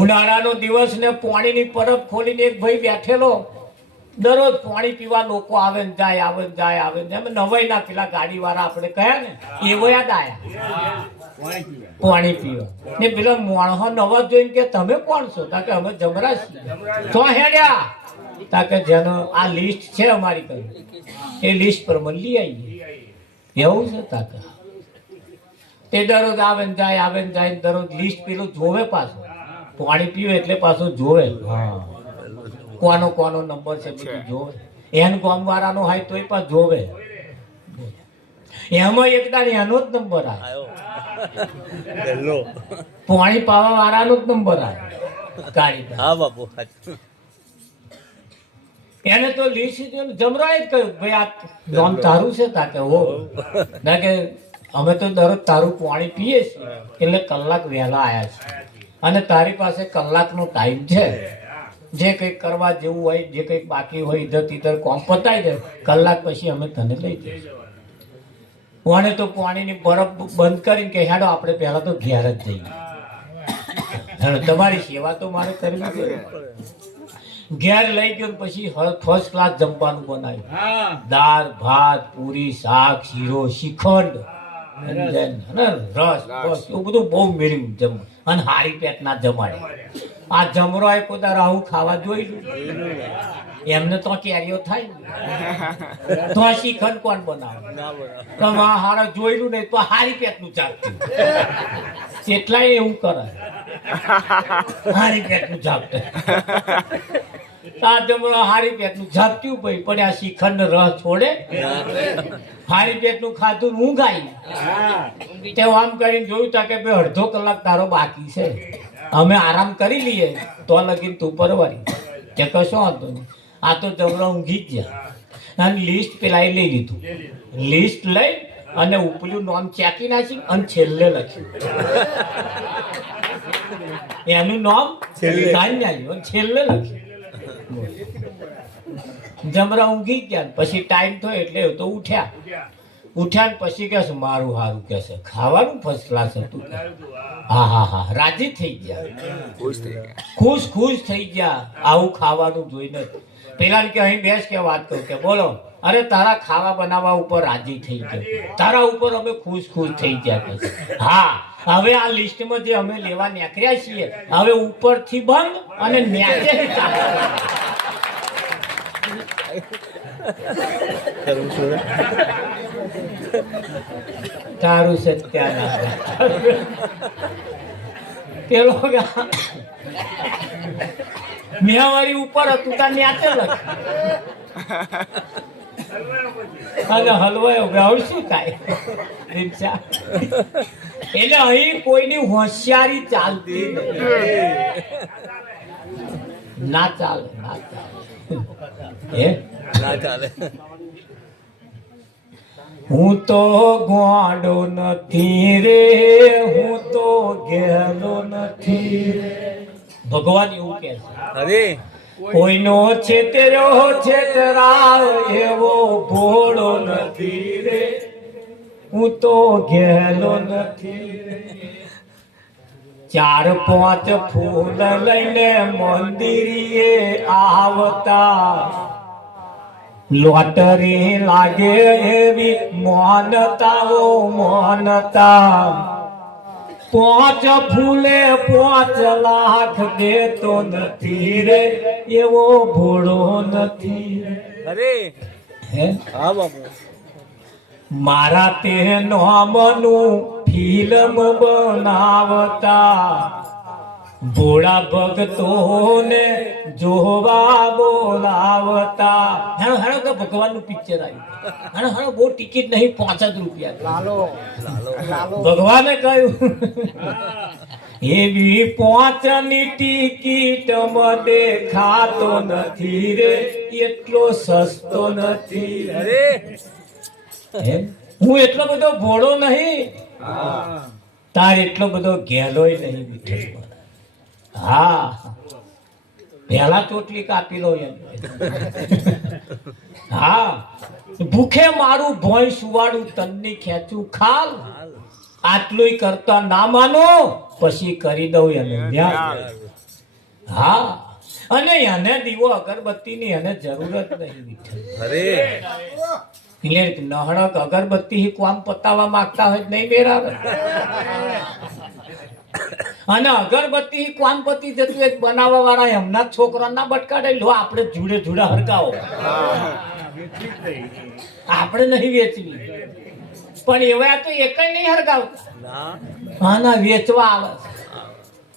ઉનાળાનો દિવસ ને પાણીની પરબ ખોલીને એક ભાઈ બેઠેલો, દરરોજ પાણી પીવા લોકો આવે ને જાય, આવે ને જાય, આવે ને જાય. નવાઈ ના પેલા ગાડી વાળા આપણે કહ્યા ને એવો યાદ આયા પાણી પીવા ને પેલા મોણહો નવા જોઈને કે તમે કોણ છો? કારણ કે અમે જમરા છીએ. તો હેડ્યા તાકે જેનો આ લિસ્ટ છે અમારી કઈ એ લિસ્ટ પર લઈ આવીએ એવું છે. તાકે તે દરરોજ આવે ને જાય, આવે ને જાય, દરરોજ લિસ્ટ પેલું જોવે, પાછું પાણી પીવે એટલે પાછું જોવે કોનો કોનો નંબર છે બધું જોવે. એન ગામ વાળાનો હોય તોય પણ જોવે. એમાં એકદમ એનો જ નંબર આવે, પાણી પાવા વાળાનો જ નંબર આવે ગાડી. હા બાપુ, એને તો લીસી જમરાએ જ કહ્યું ભાઈ આ નામ તારું છે? તાકે હો ના કે અમે તો દરરોજ તારું પાણી પીએ છીએ એટલે કલાક વહેલા આવ્યા છે અને તારી પાસે કલાકનો ટાઈમ છે. જે કંઈક કરવા જેવું હોય, જે કંઈક બાકી હોય ઇધર તીધર કોમ પતાવી દે, કલાક પછી અમે તને લઈ જઈશું. કોને તો પાણીની બરફ બંધ કરીને કે હેડો આપણે પહેલા તો ઘેર જ જઈએ. તમારી સેવા તો મારે કરવી જોઈએ. ઘેર લઈ ગયો પછી ફર્સ્ટ ક્લાસ જમવાનું બનાવ્યું. દાળ ભાત, પૂરી, શાક, શીરો, શ્રીખંડ, રસ, બસ એવું બધું બહુ મેળ્યું જમ અને હારી પેટના જમાડે. આ જમરો એ પોતા આવું ખાવા જોઈ એમને તો કેરીઓ થાય તો આ શ્રીખંડ કોણ બનાવે? હારા જોયેલું નહીં તો હારી પેટનું ચાલતું એટલાય એવું કરે, હારી પેટનું ચાલતું. આ જમરો હારી પેટનું ઝાપટ્યું ભાઈ પણ આ શ્રીખંડ રસ છોડે. હારી પેટનું ખાતું ઊંઘ આવી. તે આમ કરીને જોયું તા કે ભાઈ અડધો કલાક તારો બાકી છે, અમે આરામ કરી લઈએ તો લગીન તું પરવારી કે કશો વાંધો નહીં. આ તો જમરો ઊંઘી જ ગયા અને લિસ્ટ પેલા લઈ લીધું. લિસ્ટ લઈ અને ઉપલું નામ ચેકી નાખી અને છેલ્લે લખ્યું એનું નામ છેલ્લે લખ્યું. જમરા ઊંઘી ગયા. પછી ટાઈમ થયો એટલે તો ઉઠ્યા ને પછી કે મારું સારું કે છે ખાવાનું ફર્સ્ટ ક્લાસ હતું. હા હા હા રાજી થઈ ગયા, ખુશ થઈ ગયા આવું ખાવાનું જોઈને. પેલા કે અહીં બેસ કે વાત કરું કે બોલો. અરે તારા ખાવા બનાવવા ઉપર રાજી થઈ ગયો, તારા ઉપર અમે ખુશ થઈ ગયા. હા હવે આ લિસ્ટમાં જે અમે લેવા નીકળ્યા છીએ હવે ઉપરથી બંધ અને ન્યાચે તારું સત્યા પેલો મેવારી ઉપર હતું તાર ન્યાચે લખ અને હલવાયો ગાવ શું થાય. એટલે અહીં કોઈની હોશિયારી ચાલતી ના ચાલે, ના ચાલે. હું તો ગોંડો નથી રે, હું તો ગેલો નથી રે. ભગવાન એવું કે છે કોઈનો છેતરાવ એવો ભોળો નથી રે, હું તો ગેલો નથી રે. 4-5 ફૂલ લઈને મંદિરે આવતા લોટરી લાગે એવી મોનતાઓ મોનતા. 5 ફૂલે 5 લાખ દેતો નથી રે, એવો ભોળો નથી રે. અરે હે હા બાબુ, મારા તે નામનું ફિલ્મ બનાવતા ભોળા ભક્તોને જોવા બોલાવતા. હેણો હેણો તો ભગવાનનું પિક્ચર આવ્યું. હેણો બહુ ટિકિટ નહીં, 5 રૂપિયા. ભગવાને કહ્યું એવી 5ની ટિકિટ દેખાતો નથી રે, એટલો સસ્તો નથી રે. હું એટલો બધો ભોળો નહીં, તાર એટલો બધો ઘેલોય નહીં મીઠો. હા પહેલા ચોટલી કાપી લો એમ. હા ભૂખે મારું ભોંય સુવાડું તનની ખેંચું ખાલ. આટલું કરતા ના માનો પછી કરી દઉં એને. હા, અને એને દીવો અગરબત્તીની એને જરૂર જ નહીં વિઠ્ઠલ. અરે એટલે નહળક અગરબત્તી કામ પતાવવા માંગતા હોય તો નહીં બેરાવે. અને અગરબત્તી કામ પતી જતું એક બનાવવા વાળા એમના છોકરા ના બટકાડે લો આપણે જુડે જુડા હરકાવો. આપણે નહીં વેચવી, પણ એવા તો એક નહીં હરગાવતા. હા ના, વેચવા આવે.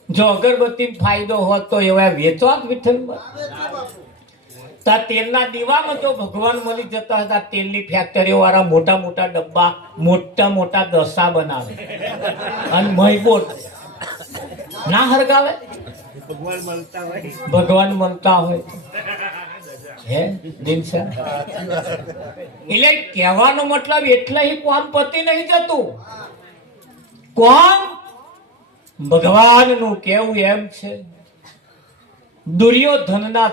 જો અગરબત્તી ફાયદો હોત તો એવા વેચવા જ વિઠ્ઠલ. તેલના દીવામાં તો ભગવાન મળી જતા હતા. તેલની ફેક્ટરીઓ વાળા મોટા મોટા ડબ્બા, મોટા મોટા દસા બનાવે અને મહીબોટ ના હરગાવે. ભગવાન મળતા હોય હે દિનસા. એટલે કહેવાનો મતલબ એટલે કોમ પતિ નહીં જતું. કોમ ભગવાન નું કેવું એમ છે, દુર્યોધનના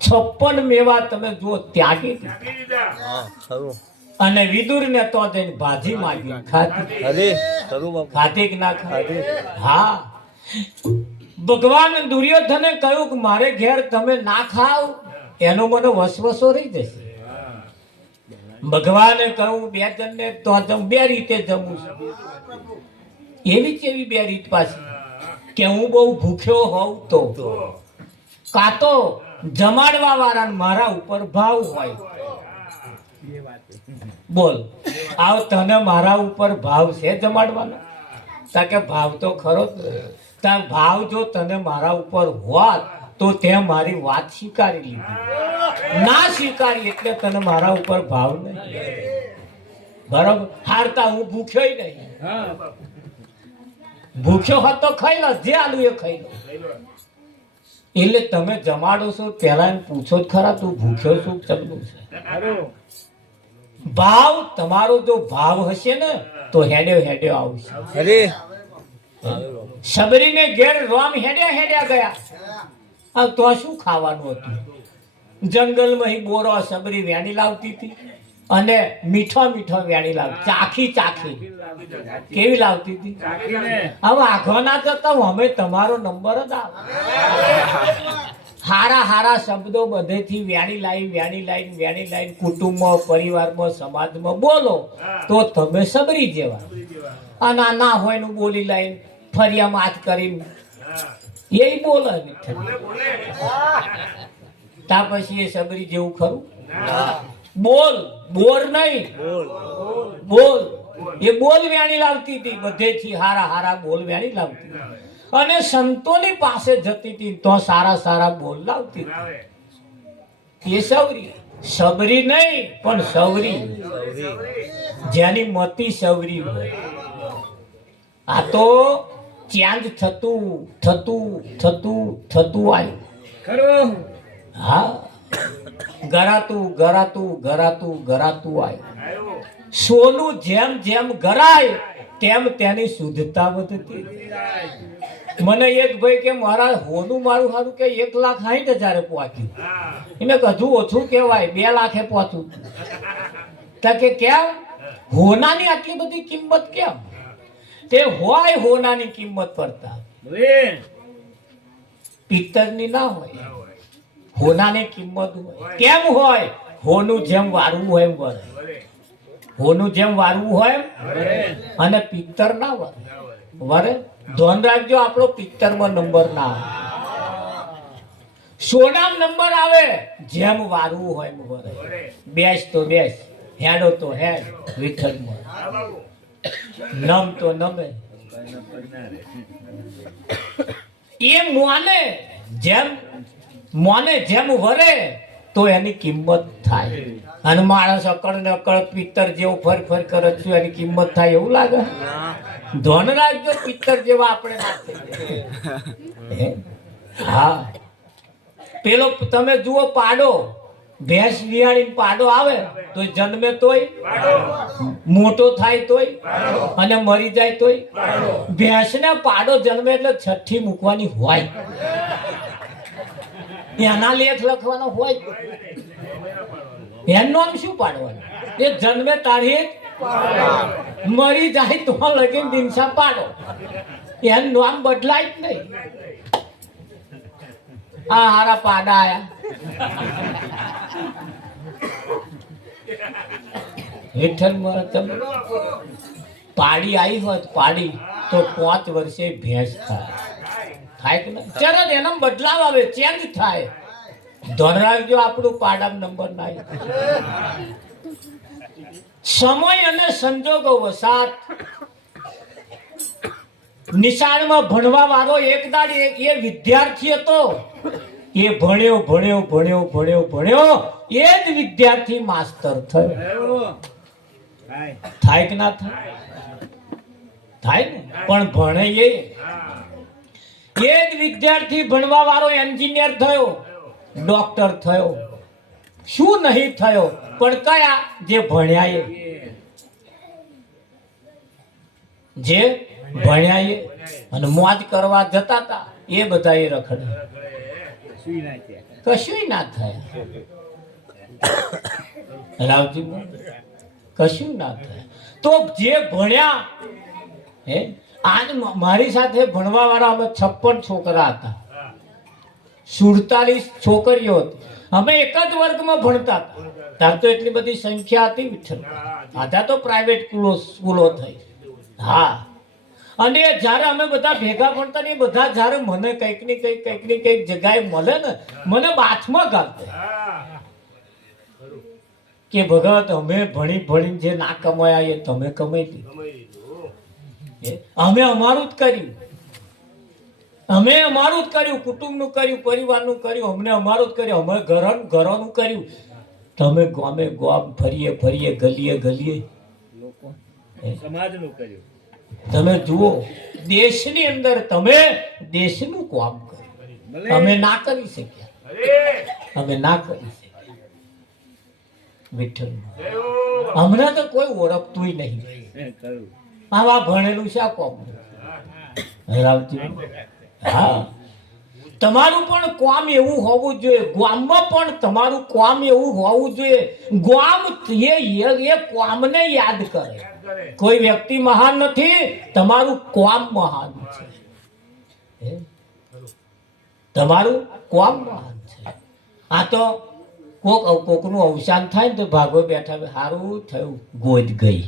56 મેવા તમે જો ત્યાગી અને વિદુર ને તો જઈને ભાજી માંગી ખાધી. ખાધી કે ના ખાધી? હા, ભગવાન દુર્યોધને કહ્યું કે મારે ઘેર તમે ના ખાવ એનો મને વસવસો રહી જશે. ભગવાને કહ્યું 2 જણને તો જમ 2 રીતે જમું છું. એવી કેવી 2 રીત પાછી કે હું બહુ ભૂખ્યો હોઉં તો કાતો જમાડવા વાળા મારા ઉપર ભાવ હોય. બોલ, આવ તને મારા ઉપર ભાવ છે જમાડવાનો? તા કે ભાવ તો ખરો જ. તા ભાવ જો તને મારા ઉપર હોત તો તે મારી વાત સ્વીકારી લીધી. ના સ્વીકારી એટલે તને મારા ઉપર ભાવ નહીં. બરાબર? હારતા હું ભૂખ્યો નહીં. ભૂખ્યો હોત તો ખાઈ લો, જે આલુ એ ખાઈ લો. એટલે તમે જમાડો છો પેલા એમ પૂછો જ ખરા તું ભૂખ્યો છું ચલવું છે. ભાવ તમારો જો ભાવ હશે ને તો હેડ્યો હેડ્યો આવશે. સબરીને ઘેર રામ હેડ્યા ગયા. તો શું ખાવાનું હતું? જંગલમાં બોરો સબરી વેણી લાવતી હતી અને મીઠો વેણી લાવતી. ચાખી કેવી લાવતી હતી? હવે આઘો ના જતા અમે તમારો નંબર જ આવે. હારા શબ્દો બધેથી વેણી લાઈન કુટુંબમાં, પરિવારમાં, સમાજમાં બોલો તો તમે સબરી જેવા. અને ના હોય નું બોલી લાઈન ફરિયા માથ કરીને એ બોલે. તા પછી એ સબરી જેવું ખરું? બોલ બોર નહીં, બોલ. એ બોલ વેણી લાવતી હતી બધેથી. હારા બોલ વેણી લાવતી અને સંતોની પાસે જતી હતી તો સારા બોલ લાવતી. એ સબરી નહીં પણ સવરી, જેની મતી સવરી હોય. આ તો ચેન્જ થતું આવ્યું. હા, ગરાતું આવ્યું. સોનું જેમ ગરાય તેમ તેની શુદ્ધતા વધતી. મને એક ભાઈ કે મારા હોનું મારું સારું કે 1,60,000 પહોંચ્યું. એને હજુ ઓછું કહેવાય, 2 લાખે પહોંચ્યું. કે કેમ હોનાની આટલી બધી કિંમત કેમ? તે હોય હોનાની કિંમત પડતા પિત્તરની ના હોય. હોનાની કિંમત હોય. કેમ હોય? હોનું જેમ વારવું હોય એમ વરે. હોનું જેમ વારવું હોય અને પિત્તર ના વરે. ધ્યાન રાખજો, આપણો પિત્તરમાં નંબર ના આવે, સોનામ નંબર આવે. જેમ વારવું હોય એમ વરે. બેસ તો બેસ, હેડો તો હેડ વિઠ્ઠલમાં. નમ તો નમે. એ મોને જેમ વરે તો એની કિંમત થાય. અને માણસ અકળ ને અકળ પિત્તર જેવું ફર કરે છે એની કિંમત થાય એવું લાગે? ધન રાખજો, પિત્તર જેવા આપણે ના થઈએ. હા, પેલો તમે જુઓ પાડો, ભેંસ વિયાળી પાડો આવે તો જન્મે તોય, મોટો થાય તોય અને મરી જાય તોય. ભેંસ ને પાડો જન્મે એટલે છઠ્ઠી મૂકવાની હોય, એના લેખ લખવાનો હોય. એનું નામ શું પાડવાનું? એ જન્મે તારી મરી જાય તો લગીન દિનસા પાડો. એનું નામ બદલાય જ નહીં. આ હારા પાડા આયા વિઠ્ઠલ મહારાજ પાડી આવી હોત પાડી તો 5 વર્ષે ભેંસ થાય કે ના? ચલો એનો બદલાવ આવે, ચેન્જ થાય. ધોરાવજો આપણું પાડા નંબર ના સમય અને સંજોગો વસાત નિશાળમાં ભણવા વાળો એક દાડી એ વિદ્યાર્થી હતો. એ ભણ્યો ભણ્યો ભણ્યો ભણ્યો ભણ્યો એ જ વિદ્યાર્થી માસ્ટર થયો. થાય કે ના થાય? થાય ને. પણ ભણે એ જ વિદ્યાર્થી ભણવા વાળો એન્જિનિયર થયો, ડોક્ટર થયો. શું નહીં થયો? પણ કયા? જે ભણ્યા એ, જે ભણ્યા એ અને મોજ કરવા જતા હતા એ બધા એ રખડે, કશું ના થાય. રાવજી કશું ના થાય. તો જે ભણ્યા હે, આજ મારી સાથે ભણવા વાળા અમે 56 છોકરા હતા, 47 છોકરીઓ હતી. અમે એક જ વર્ગમાં ભણતા હતા. ત્યાં તો એટલી બધી સંખ્યા હતી વિઠ્ઠલ. આધા તો પ્રાઇવેટ સ્કૂલો થઈ. હા, અને જયારે અમે બધા ભેગા ભણતા ને બધા જયારે મને કઈક ની કઈક જગ્યાએ મળે ને, મને બાથમાં ગાલતા કે ભગત અમે ભણી ભણીને જે ના કમાયા એ તમે કમાઈ દીધું. અમે અમારું જ કર્યું, અમે અમારું જ કર્યું, કુટુંબનું કર્યું, પરિવારનું કર્યું, અમને અમારું જ કર્યું, અમે ઘરોનું કર્યું. તમે ગામે ગામ ફરીએ ફરીએ, ગલીએ ગલીએ સમાજનું કર્યું. તમે જુઓ દેશની અંદર તમે દેશનું કામ કર્યું. અમે ના કરી શક્યા, અમે ના કરી શક્યા વિઠ્ઠલ. હમણાં તો કોઈ ઓળખતું નહીં. આવા ભણેલું છે આ કોમ. રાવજી હા, તમારું પણ કામ એવું હોવું જોઈએ, ગામમાં પણ તમારું કામ એવું હોવું જોઈએ. ગામ એ કામને યાદ કરે. કોઈ વ્યક્તિ મહાન નથી, તમારું કામ મહાન છે. તમારું કામ મહાન છે. આ તો કોકનું અવસાન થાય ને તો ભાગો બેઠા, સારું થયું ગોદ ગઈ.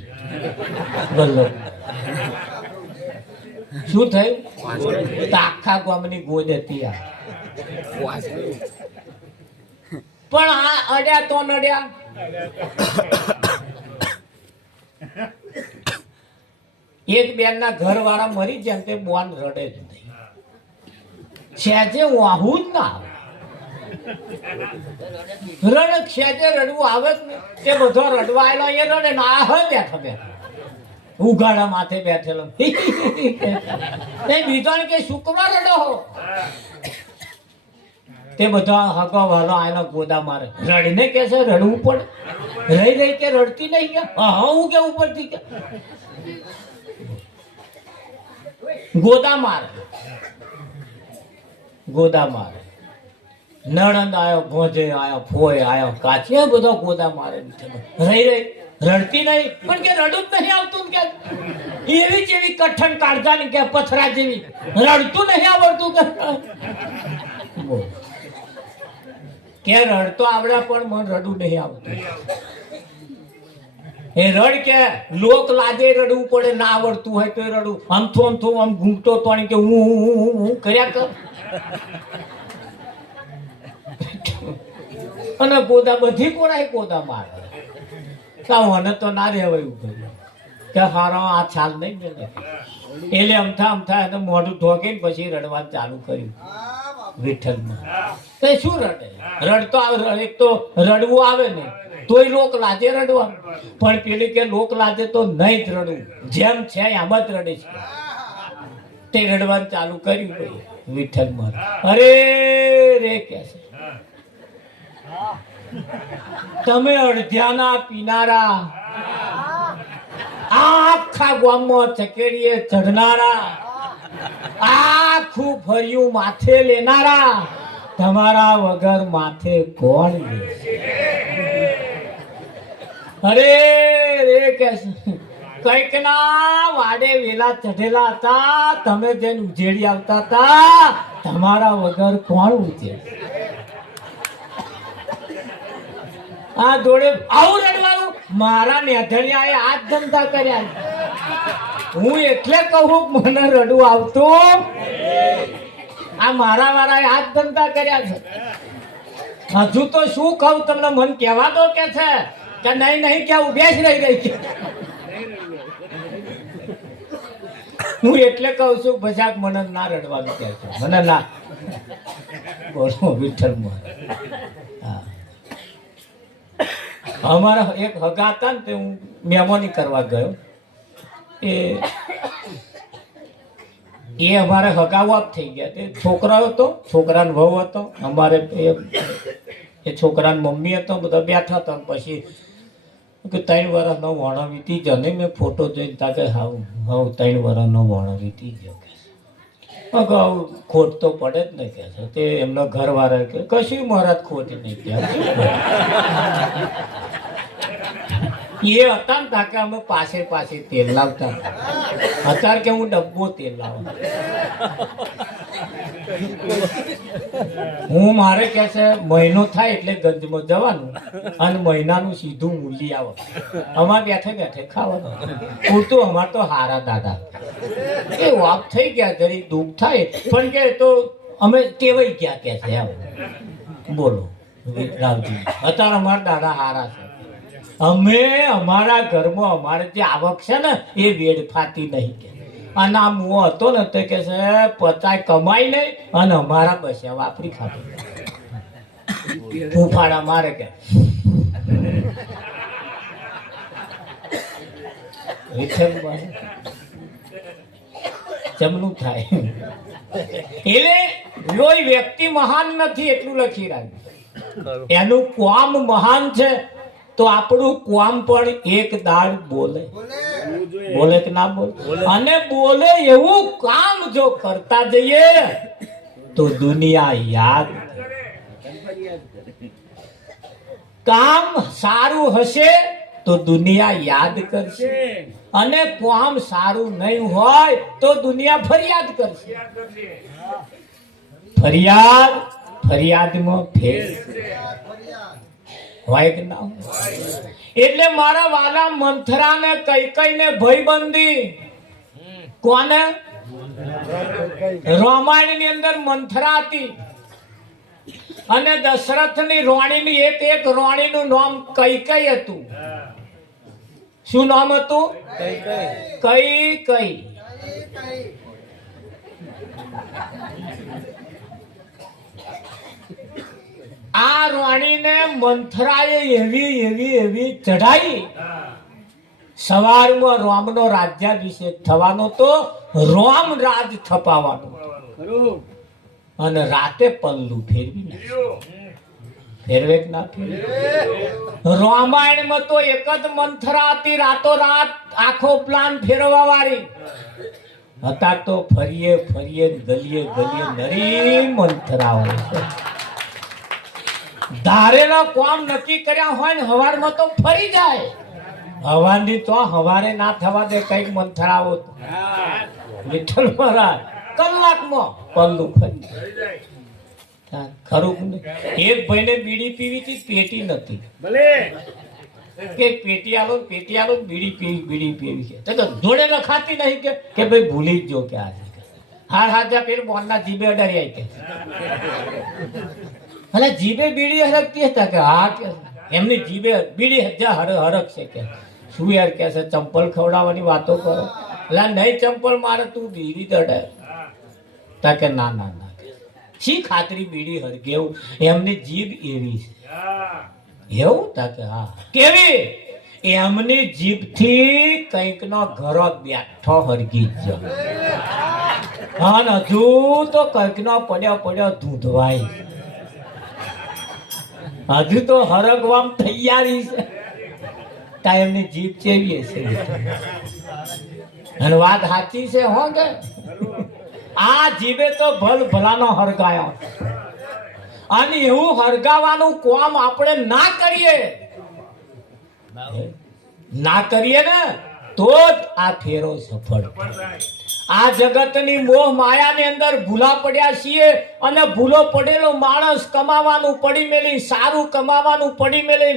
વલ્લભ શું થયું? આખા ગામની ગોદ હતી આ. પણ આ અડ્યા તો નડ્યા. એક બેન ના ઘર વાળા મરી જાય તે બોન રડે જ નહીં. સેજે વાહું જ ના આવે. રડ સેજે રડવું આવે જ ને તે બધો રડવા આવેલો એ રડે ના હવે બેઠા બેઠા ઉઘાડા માથે બેઠેલો. બીજો કે શુક્રવાર રડો હો. તે બધા હકો વાલો આયનો ગોદા મારે. રડીને કે છે રડવું પડે, રહી રહી કે રડતી નહીં કે હા હું કે ઉપરથી કે ગોદા મારે, ગોદા મારે. નણંદ આયો, ભોજે આયો, ફોય આયો, કાચી બધો ગોદા મારે. રહી રહી રડતી નહીં પણ કે રડું જ નહીં આવતું કે એવી જેવી કઠણ કાઢતા ને કે પથરા જેવી રડતું નહીં આવડતું કે રડતો આવડે પણ મને રડવું નહીં આવતું. એ રડ કે લોક લાજે રડવું પડે, ના આવડતું હોય તો રડવું. આમથું આમ ઘૂંટો તો કે હું કર્યા કર. અને ગોદા બધી કોરાય ગોદા મારે. મને તો ના રહેવાયું કે હારા આ છાલ નહીં મેં. એટલે અમથા એને મોઢું ઢોકીને પછી રડવાનું ચાલુ કર્યું વિઠ્ઠલમાં. તો શું રડે? રડતો આવે. એક તો રડવું આવે ને તોય લોક લાજે રડવાનું, પણ પેલી કે લોક લાજે તો નહીં જ રડવું, જેમ છે એમ જ રડે છે. તે રડવાનું ચાલુ કર્યું વિઠ્ઠલમાં. અરે રે કે છે તમે અડધ્યાના પીનારા, આખા ગામમાં ચકેડીએ ચઢનારા, આખું ફર્યું માથે લેનારા, તમારા વગર માથે કોણ લે? અરે રે કે કઈક ના વાડે વેલા ચઢેલા હતા, તમે જેને ઉજેડી આવતા હતા, તમારા વગર કોણ ઉજે? આ જોડે આવું રડવાનું? મારા નેધણિયાએ આ જ ધંધા કર્યા. હું એટલે કહું મને રડવું આવતું. આ મારા વાળાએ આ જ ધંધા કર્યા છે. હજુ તો શું કહું તમને, મન કહેવા દો કે છે કે નહીં નહીં ક્યાં ઉભ્યા જ રહી ગઈ છે. હું એટલે કહું છું બજાક મને ના રડવાનું કહે છે, મને ના બોલો વિઠ્ઠલ. હા, અમારા એક હગા હતા ને તે હું મહેમાની કરવા ગયો. એ અમારે હગાવાપ થઈ ગયા. તે છોકરા હતો, છોકરાનો વહુ હતો, અમારે એ છોકરાની મમ્મી હતો, બધા બેઠા હતા. પછી કે 3 વર્ષનો વણો વીતી ગયો ને મેં ફોટો જોઈને તા કે હાવ 3 વર્ષનો વણો વીતી ગયો કે અગાઉ ખોટ તો પડે જ નહીં કે છે. તે એમનો ઘરવાળા કે કશું મહારાજ ખોટ નહીં ક્યાં એ હતા ને તાકે અમે પાસે તેલ લાવતા હતા. અત્યારે કે હું ડબ્બો તેલ લાવું. હું મારે કે છે મહિનો થાય એટલે ગંજમાં જવાનું અને મહિનાનું સીધું મૂલી આવે. અમારે બેઠે ખાવાનું પૂરતું. અમારે તો હારા દાદા એ વાપ થઈ ગયા, જરી દુઃખ થાય પણ કે તો અમે ટેવાઈ ગયા કે છે એમ. બોલો રાવજી, અત્યારે અમારા દાદા હારા છે. અમે અમારા ઘરમાં અમારે જે આવક છે ને એ વેડફાતી નહીં કે. અને આ મુઓ હતો ને તો કે છે 50 કમાઈ નહીં અને અમારા પૈસા વાપરી ખાતો. ફૂફાડા મારે કે જમનું થાય. એટલે કોઈ વ્યક્તિ મહાન નથી એટલું લખી રાખ્યું. એનું કામ મહાન છે તો આપણું કામ પણ એક દાડ બોલે કે ના બોલે? અને બોલે એવું કામ જો કરતા જઈએ તો દુનિયા યાદ. કામ સારું હશે તો દુનિયા યાદ કરશે અને કામ સારું નહીં હોય તો દુનિયા ફરિયાદ કરશે. ફરિયાદમાં ફેર હોય કે ના હોય? એટલે મારા વાલા મંથરા ને કઈ ને ભયબંધી કોને? રામાયણ ની અંદર મંથરા હતી અને દશરથ ની રોણી ની એક રોણી નું નામ કઈ હતું. શું નામ હતું? કઈ. આ રાણીને મંથરાએ એવી ચઢાઈ. સવારમાં રામનો રાજ્યાભિષેક થવાનો તો રામ રાજ થપાવાનો અને રાતે પલ્લું ફેરવી નાખ્યું. ફેરવે કે ના ફેરવે? રામાયણમાં તો એક જ મંથરા હતી, રાતો રાત આખો પ્લાન ફેરવા વાળી. હતા તો ફરીએ ગલીએ નરી મંથરાઓ છે. ધારેલા કામ નક્કી કર્યા હોય ને હવારમાં તો ફરી જાય. હવાની તો હવારે ના થવા દે કઈક મંથરાવો. વિઠ્ઠલ મહારાજ કલાકમાં પલ્લું ફરી ખરું. એક ભાઈને બીડી પીવી હતી, પેટી નથી. કે પેટી આલો બીડી પીવી છે તો જોડે લખાતી નહીં કે ભાઈ ભૂલી જ જો કે આજે હાજા પેલું બોનના જીભે અડાડી આવી કે અને જીભે બીડી હરકતી હતા કે હા કે એમની જીભે બીડી હરક છે કે શું યાર કે છે ચંપલ ખવડાવવાની વાતો કરો. એટલે નહીં ચંપલ મારે તું બીડી દડાય તા કે ના શી ખાતરી બીડી હરકે એવું? એમની જીભ એવી છે. એવું તા કે હા. કેવી? એમની જીભ થી કઈક નો ઘરો બેઠો હરગી જ અને હજુ તો કઈક નો પડ્યો ધૂંધવાય. હજુ તો હરગવામ તૈયારી છે. એમની જીભ ચેવી છે અને વાત સાચી છે હો કે આ જીભે તો ભલાનો હરગાયો. અને એવું હરગાવાનું કામ આપણે ના કરીએ ને તો જ આ ફેરો સફળ થાય. આ જગતની મોહ માયાની અંદર ભૂલા પડ્યા છીએ અને ભૂલો પડેલો માણસ કમાવાનું પડી મેલી, સારું કમાવાનું પડી મેલી,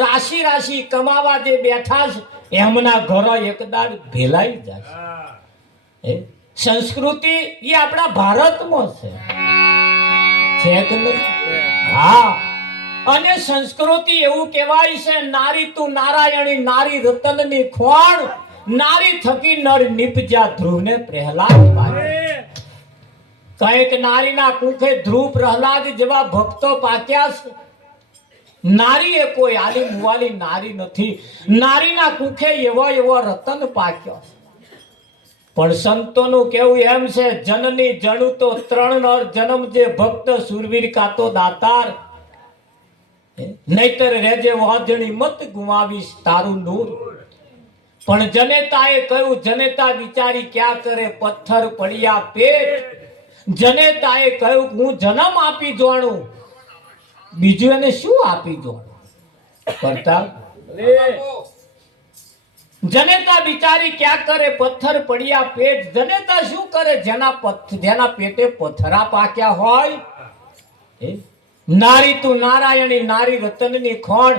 રાશિ રાશિ કમાવા જે બેઠા છે એમના ઘર એકદાર ભેલાઈ જાય. સંસ્કૃતિ એ આપણા ભારતમાં છે કે નહીં? હા. અને સંસ્કૃતિ એવું કહેવાય છે, નારી તું નારાયણી, નારી રતનની ખોણ, નારી થકી નર નિપજ્યા ધ્રુવને પ્રહલાદ પામે. કંઈક નારીના કુખે ધ્રુવ પ્રહલાદ જેવા ભક્તો પાક્યા છે. નારી એ કોઈ આલી મુવાલી નારી નથી. નારીના કુખે એવો રતન પાક્યો છે. પણ સંતોનું કેવું એમ છે, જનની જણુ તો ત્રણ નર જન્મ જે ભક્ત સુરવીર કાતો દાતાર, નહીતર રેજે વાજણી મત ગુમાવીશ તારું નૂર. પણ જનેતાએ કહ્યું, જનેતા બિચારી ક્યાં કરે, પથ્થર પડ્યા પેટ. જનેતાએ કહ્યું હું જન્મ આપી જોણું, બીજું એને શું આપી જોણું? કરતા જનેતા બિચારી ક્યાં કરે, પથ્થર પડ્યા પેટ. જનેતા શું કરે? જેના પેટે પથ્થરા પાક્યા હોય. નારી તું નારાયણી, નારી રતનની ખોણ,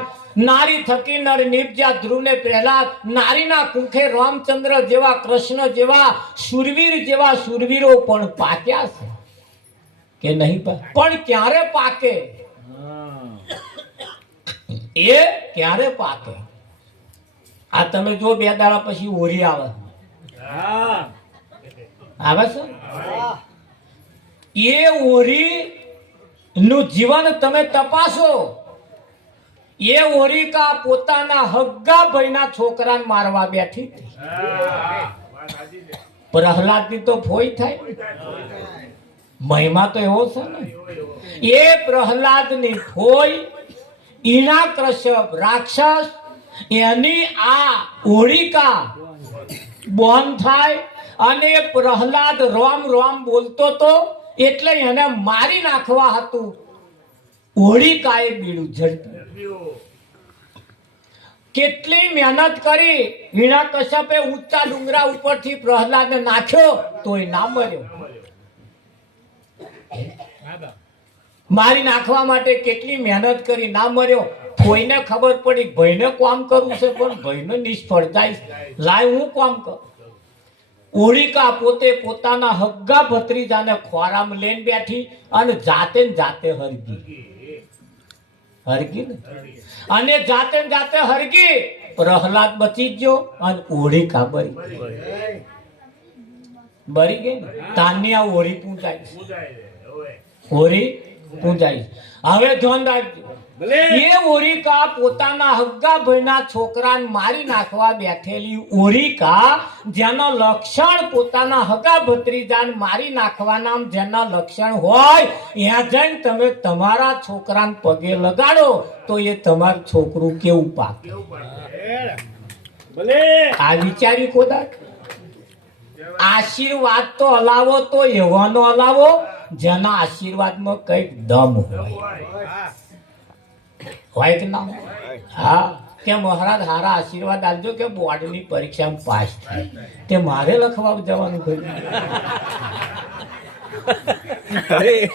નારી થકી નર નિપજ્યા ધ્રુવને પ્રહલાદ. નારીના કુખે રામચંદ્ર જેવા, કૃષ્ણ જેવા, શૂરવીર જેવા શૂરવીરો પણ પાક્યા છે કે નહીં? પણ ક્યારે પાકે? એ ક્યારે પાકે? આ તમે જો 2 દાડા પછી ઓરી આવે છે. એ ઓરી નું જીવન તમે તપાસો. એ ઓરિકા પોતાના હગ્ગા ભાઈના છોકરાને મારવા બેઠી હતી. પ્રહલાદની તો ફોઈ થાય. મહિમા તો એવો છે ને. એ પ્રહલાદની ફોઈ ઈનાકૃષ્ય રાક્ષસ, એની આ હોળિકા બોન થાય અને પ્રહલાદ રોમ રોમ બોલતો તો એટલે એને મારી નાખવા હતું. હોળિકાએ બીડું ઝડપ્યું. કેટલી મહેનત કરી હિરણ્યકશ્યપે ઊંચા ડુંગરા ઉપરથી પ્રહલાદને નાખ્યો તોય ના મર્યો. મારી નાખવા માટે કેટલી મહેનત કરી, ના મર્યો. કોઈને ખબર પડી ભાઈને કામ કરવું છે પણ ભાઈને નિષ્ફળ જાય. લાય હું કામ કર. હોળિકા પોતે પોતાના હગ્ગા ભત્રીજાને ખોરામાં લઈને બેઠી અને જાતે હરગી ને. અને જાતે હરગી. પ્રહલાદ બચી ગયો અને હોળિકા બરી ગઈ ને. તાની આ હોળી પૂંજાય. હોળી પૂંજાય. હવે ધ્યાન રાખજો. એ હોરિકા પોતાના હગ્ગા ભાઈના છોકરાને મારી નાખવા બેઠેલી હોરિકા, જેના લક્ષણ પોતાના હગા ભત્રીજાને મારી નાખવાના જેના લક્ષણ હોય, ત્યાં જઈને તમે તમારા છોકરાને પગે લગાડો તો એ તમારું છોકરું કેવું પાકે? આ વિચારી ખોદા. આશીર્વાદ તો હલાવો તો એવાનો હલાવો જેના આશીર્વાદમાં કઈક દમ હોય કે ના? હા, કે મહારાજ હારા આશીર્વાદ આપજો કે બોર્ડની પરીક્ષામાં પાસ થાય. તે મારે લખવા જવાનું થયું.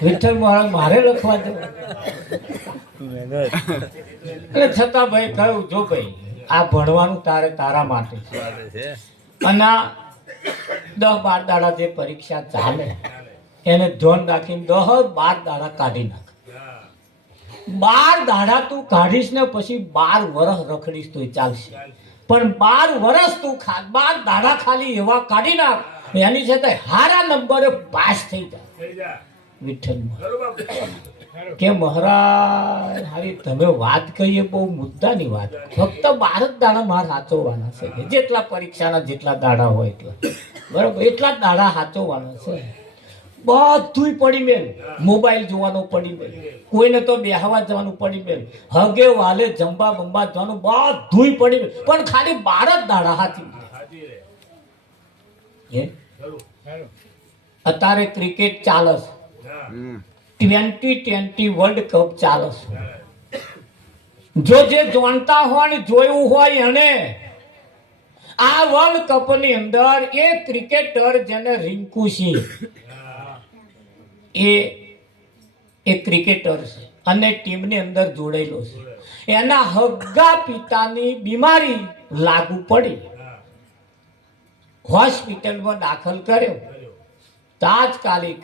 વિઠ્ઠલ મહારાજ મારે લખવા જવાનું. એટલે છતાં ભાઈ કહ્યું, જો ભાઈ આ ભણવાનું તારા માટે છે અને 10-12 દાડા જે પરીક્ષા ચાલે એને ધ્યાન રાખીને 10-12 દાડા કાઢી નાખ. 12 દાડા તું કાઢીશ ને પછી 12 વર્ષ રખડીશ તો ચાલશે. પણ 12 વર્ષ તું 12 દાડા ખાલી એવા કાઢી નાખ, એની સાથે હારા નંબરે પાસ થઈ જાય. વિઠ્ઠલ કે મહારાજ હારી તમે વાત કહીએ બહુ મુદ્દાની વાત. ફક્ત 12 જ દાડા મારે સાચવવાના છે. જેટલા પરીક્ષાના જેટલા દાડા હોય એટલા બરોબર, એટલા જ દાડા સાચવવાના છે. બધું પડી મેલ. મોબાઈલ જોવાનું પડી મેલ, કોઈને તો બેહવા જવાનું પડી મેલ, હગે વાલે જંબા બંબા જવાનું બધું પડી મેલ. પણ ખાલી 12 જ દાડા હાથી. અત્યારે ક્રિકેટ ચાલે છે, 2020 વર્લ્ડ કપ ચાલે છે. જો જે જાણતા હોય જોયું હોય એને આ વર્લ્ડ કપ ની અંદર એક ક્રિકેટર જેને રિંકુ સિંહ એ ક્રિકેટર છે અને ટીમની અંદર જોડેલો છે. એના હગ્ગા પિતાની બીમારી લાગુ પડી, હોસ્પિટલમાં દાખલ કર્યો. તાત્કાલિક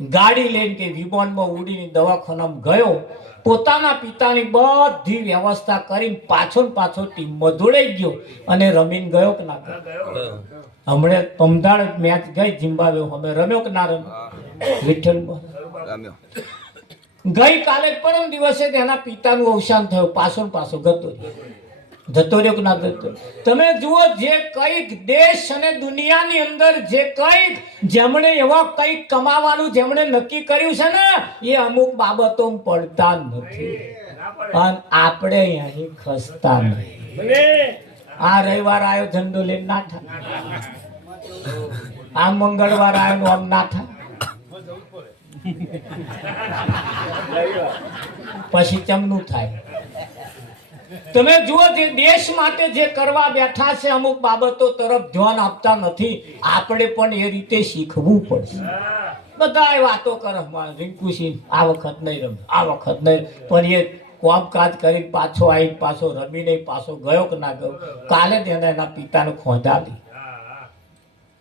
ગાડી લઈને કે વિમાનમાં ઉડીને દવાખાનામાં ગયો. પોતાના પિતાની બધી વ્યવસ્થા કરીને પાછો ટીમમાં જોડાઈ ગયો અને રમીને ગયો કે ના ગયો? હમણાં પમદાડ મેચ ગઈ ઝિમ્બાબ્વે, અમે રમ્યો કે ના રમ્યો? વિઠ્ઠલમાં ગઈકાલે પરમ દિવસે તેના પિતાનું અવસાન થયું. પાછો જતો રહ્યો કે ના જતો? તમે જુઓ, જે કઈક દેશ અને દુનિયાની અંદર જે કઈક જેમણે એવા કઈક કમાવાનું જેમણે નક્કી કર્યું છે ને, એ અમુક બાબતો પડતા નથી અને આપણે અહીં ખસતા નહીં. આ રવિવાર આવ્યો ઝંડો લઈને ના થાય, આ મંગળવાર આવ્યો આમ ના થાય, પછી ચમનું થાય. તમે જુઓ, જે દેશ માટે જે કરવા બેઠા છે અમુક બાબતો તરફ ધ્યાન આપતા નથી. આપણે પણ એ રીતે શીખવું પડશે. બધા વાતો કરે, રિંકુ સિંહ આ વખત નહીં રમે, આ વખત નહીં, પણ એ કામકાજ કરી પાછો આવી, પાછો રમીને પાછો ગયો કે ના ગયો? કાલે તેને એના પિતાને ખોંધાલી,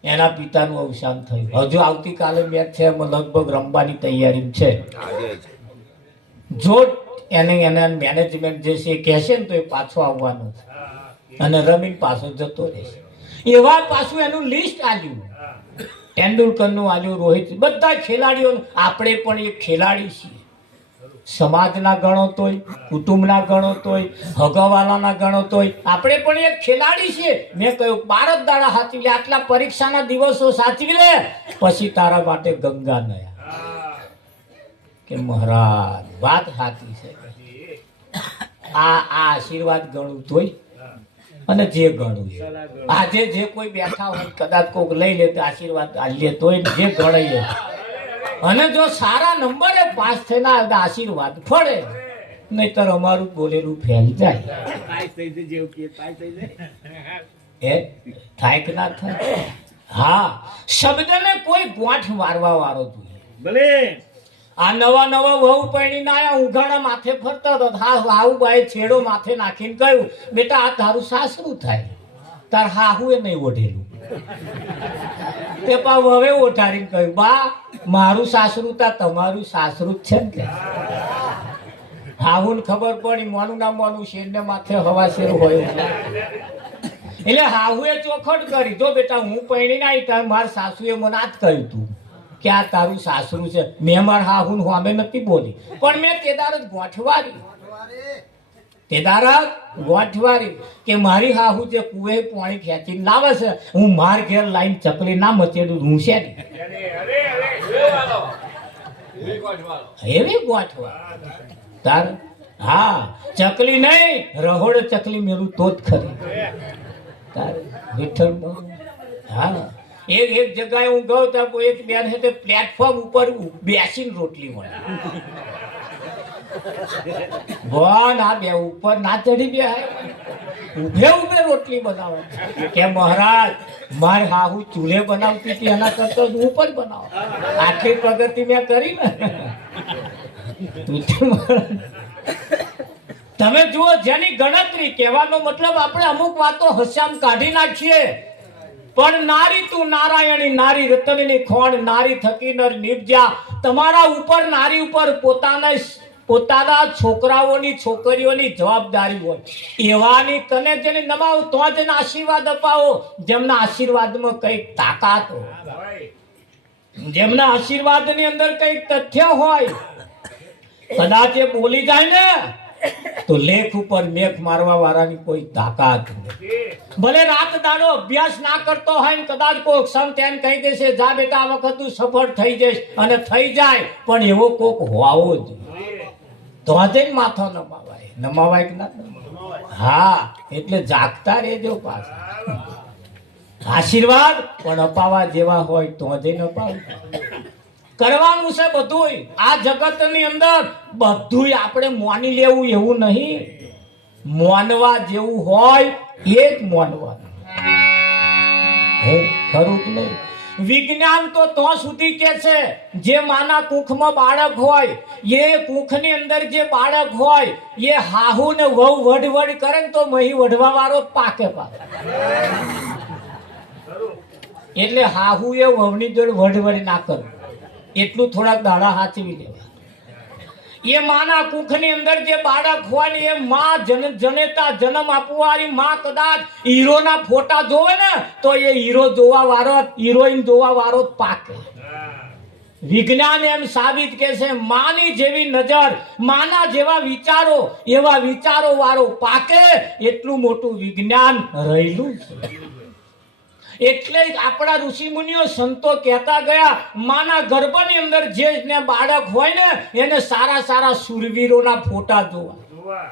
એના પિતાનું અવસાન થયું. હજુ આવતીકાલે મેચ છે, એમાં લગભગ રમવાની તૈયારી છે. જો એને મેનેજમેન્ટ જે છે એ કહેશે ને તો એ પાછો આવવાનો છે અને રમીને પાછો જતો રહેશે. એવા પાછું એનું લિસ્ટ આલ્યું, તેંડુલકરનું આલ્યું, રોહિત, બધા ખેલાડીઓનું. આપણે પણ એક ખેલાડી છીએ. સમાજના ગણો તોય, કુટુંબના ગણો તોય, હગાવાલાના ગણો તોય આપણે પણ એક ખેલાડી છીએ. મેં કહ્યું 12 દાડા સાચવી લે, આટલા પરીક્ષાના દિવસો સાચવી લે, પછી તારા માટે ગંગા નયા. કે મહારાજ વાત સાચી છે. આ આશીર્વાદ ગણું તોય અને જે ગણું આજે જે કોઈ બેઠા હોય કદાચ કોઈક લઈ લે તો આશીર્વાદ લે તોય, જે ગણાય અને જો સારા નંબરે પાસ થઈને આશીર્વાદ ફળે, નહીતર અમારું બોલેલું ફેલ જાય. થાય કે ના થાય? હા, શબ્દને કોઈ ગોઠ મારવા વાળો જોઈએ. ભલે આ નવા વહુ પૈણીને આયા, ઉઘાડા માથે ફરતા હતા. હા, હાહુ બાએ છેડો માથે નાખીને કહ્યું, બેટા આ તારું સાસરું થાય. તાર હાહુ એ નહીં ઓઢેલું. તે પાવ હવે ઓઢાડીને કહ્યું, બા મારું સાસરું તા તમારું સાસરું જ છે ને. હાહુને ખબર પડી, મોનું ના મોનું શેરને માથે હવા શેર હોય. એટલે હાહુએ ચોખડ કરી, જો બેટા હું પૈણીને આવી ત્યારે મારા સાસુએ મને આ જ કહ્યું તું કે આ તારું સાસરું છે. મેં મારા હાહુ સામે નથી બોલી, પણ મેં તેદાર જ ગોઠવારી કે મારી હાહુ જે કુએ પાણી ખેંચીને લાવે છે, હું માર ઘેર લાઈન ચકલી ના મચેલું હું છે એવી ગોઠવા તાર. હા, ચકલી નહીં, રહોડ ચકલી મેલું તો જ ખરી તાર વિઠ્ઠલ. હા, એક જગ્યાએ હું ગયો તો એક બેન છે પ્લેટફોર્મ ઉપર બેસીને રોટલી મળે. ભગવાન, આ બે ઉપર ના ચડી બે ઉભે રોટલી બનાવે. કે મહારાજ મારી હાહુ ચૂલે બનાવતી હતી, એના કરતા હું પણ બનાવું. આખી પ્રગતિ મેં કરી ને. તમે જુઓ, જેની ગણતરી, કહેવાનો મતલબ આપણે અમુક વાતો હસ્યામ કાઢી નાખીએ, પણ નારી તું નારાયણી, નારી રતનની ખોણ, નારી થકી નર નિપજ્યા. તમારા ઉપર, નારી ઉપર પોતાના છોકરાઓની, છોકરીઓની જવાબદારી હોય. એવાની તને જેને નમાવો તો જ એને આશીર્વાદ અપાવો, જેમના આશીર્વાદમાં કઈક તાકાત હોય, જેમના આશીર્વાદની અંદર કઈક તથ્ય હોય. કદાચ એ બોલી જાય ને તો લેખ ઉપર મેઘ મારવા વાળાની કોઈ તાકાત નથી. ભલે રાત દાડો અભ્યાસ ના કરતો હોય ને કદાચ કોક સંત એમ કહી દેશે, જા બેટા આ વખત તું સફળ થઈ જઈશ, અને થઈ જાય, પણ એવો કોક હોવો જ તો જઈને માથો નમાવાય કે ના? હા, એટલે જાગતા રહેજો. પાછા આશીર્વાદ પણ અપાવા જેવા હોય તો જઈને અપાવ. કરવાનું છે બધું. આ જગતની અંદર બધું આપણે માની લેવું એવું નહીં. મોનવા જેવું હોય એ જ મોનવાનું. ખરું કે નહીં? વિજ્ઞાન તો સુધી કે છે જે માના કુખમાં બાળક હોય એ કુખની અંદર જે બાળક હોય એ હાહુ ને વહુ વઢવડ કરે ને તો મહી વઢવા વાળો પાકે પાકે. એટલે હાહુ એ વહુની જોડે વઢવડ ના કરવું, એટલું થોડાક દાડા હાચવી દેવા. એ માના કુખની અંદર જે બાળક હોય ને એ માં જનેતા જન્મ આપવારી માં કદાચ હીરોના ફોટા જોવે ને તો એ હીરો જોવા વાળો હિરોઈન જોવા વાળો જ પાકે. વિજ્ઞાન એમ સાબિત કે છે માની જેવી નજર માના જેવા વિચારો એવા વિચારો વાળો પાકે. એટલું મોટું વિજ્ઞાન રહેલું છે. એટલે આપણા ઋષિ મુનિઓ સંતો કહેતા ગયા માના ગર્ભની અંદર જે બાળક હોય ને એને સારા સારા શૂરવીરોના ફોટા જોવા.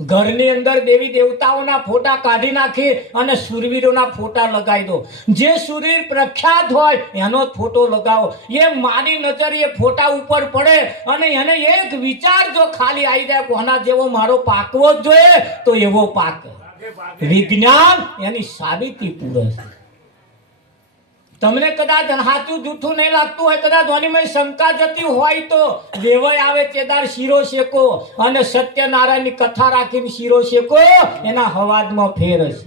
ઘરની અંદર દેવી દેવતાઓના ફોટા કાઢી નાખી અને શૂરવીરોના ફોટા લગાવી દો. જે શૂરવીર પ્રખ્યાત હોય એનો જ ફોટો લગાવો. એ મારી નજર એ ફોટા ઉપર પડે અને એને એક વિચાર જો ખાલી આવી જાય કોના જેવો મારો પાકવો જ જોઈએ તો એવો પાકે. વિજ્ઞાન એની સાબિતી પૂરે છે. તમને કદાચ સાચું જૂઠું નહીં લાગતું હોય, કદાચ ધ્વનિમય શંકા જતી હોય તો વેવાય આવે ચેદાર શીરો શેકો અને સત્યનારાયણની કથા રાખીને શીરો શેકો. એના હવાજમાં ફેર હશે.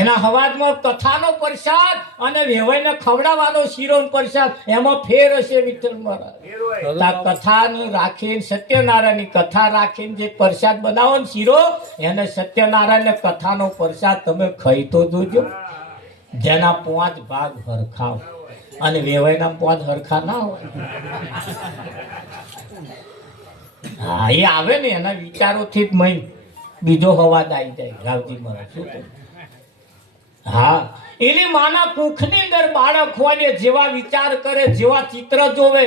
એના હવાજમાં કથાનો પ્રસાદ અને વેવાઈને ખવડાવવાનો શીરો પ્રસાદ એમાં ફેર હશે. વિઠ્ઠલ મહારાજ કથાનું રાખીને સત્યનારાયણની કથા રાખીને જે પ્રસાદ બનાવો ને શીરો એને સત્યનારાયણ કથાનો પ્રસાદ તમે ખાઈ તો જોજો. જેના 5 ભાગ હરખા અને વેવાયના 5 હરખા ના હોય. હા એ આવે ને એના વિચારોથી જ મય બીજો હવાજ આવી જાય. રાવજી મહારાજ શું કહે? હા એની માના કુખની અંદર બાળક હોય જેવા વિચાર કરે જેવા ચિત્ર જોવે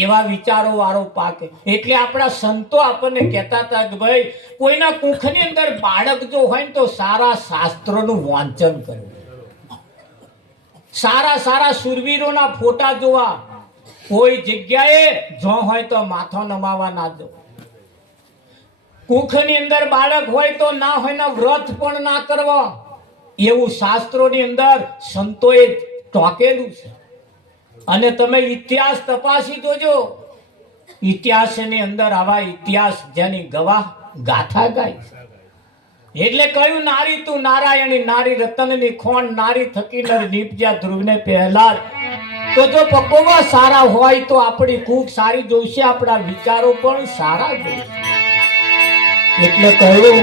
એવા વિચારો વાળો પાકે. એટલે આપણા સંતો આપણને કહેતા હતા કે ભાઈ કોઈના કુખની અંદર બાળક જો હોય ને તો સારા શાસ્ત્રોનું વાંચન કરવું, સારા સારા શૂરવીરોના ફોટા જોવા. કોઈ જગ્યાએ જો હોય તો માથો નમાવા ના દો. કુખની અંદર બાળક હોય તો ના હોય ના વ્રત પણ ના કરવા. એવું શાસ્ત્રોની અંદર સંતોએ ટોકેલું છે. અને તમે ઇતિહાસ તપાસી જોજો. ઇતિહાસની અંદર આવા ઇતિહાસ જેની ગવાહ ગાથા ગાય. એટલે કયું નારી તું નારાયણી નારી રતનની ખોણ નારી થકી નર નીપજ્યા ધ્રુવને પહેલા. તો જો પકોવા સારા હોય તો આપણી કુખ સારી જોઈશે, આપણા વિચારો પણ સારા જોઈશે. એટલે કહ્યું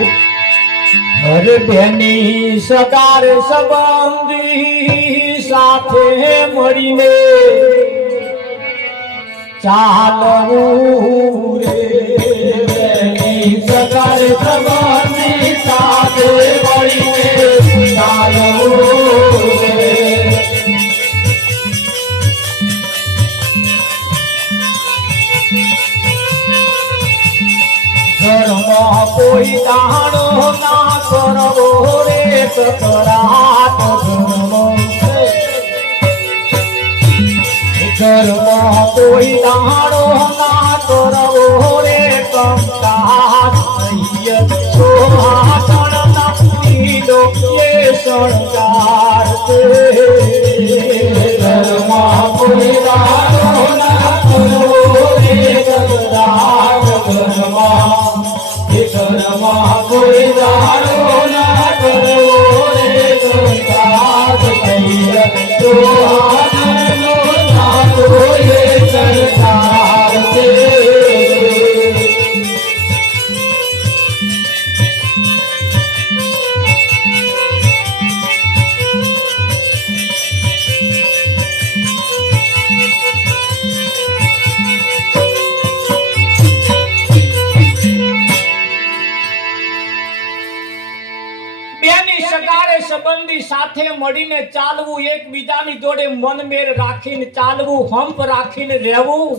હરે બેની સગાર સંબંધી સાથે મળીને ચાલવું રે. બેની સગાર સંબંધી સાથે મળીને ચાલવું રે. ઘરમાં કોઈ દાણો ના કરવો રે કકરાટ. ઘરમાં કોઈ દાણો ના કરવો રે કંકાટ. શોભાસણના લીધો એ શણગાર છે. ઘરમાં કોઈ દાણો ના કરવો રે કકરાટ. ઘરમાં કોઈ દાડો ના કરવો રે કંકાટ. તો આનંદનો નાતો એ સરકાર છે. સંબંધી સાથે મળીને ચાલવું, એકબીજાની જોડે મનમેળ રાખીને ચાલવું, હંપ રાખીને રહેવું.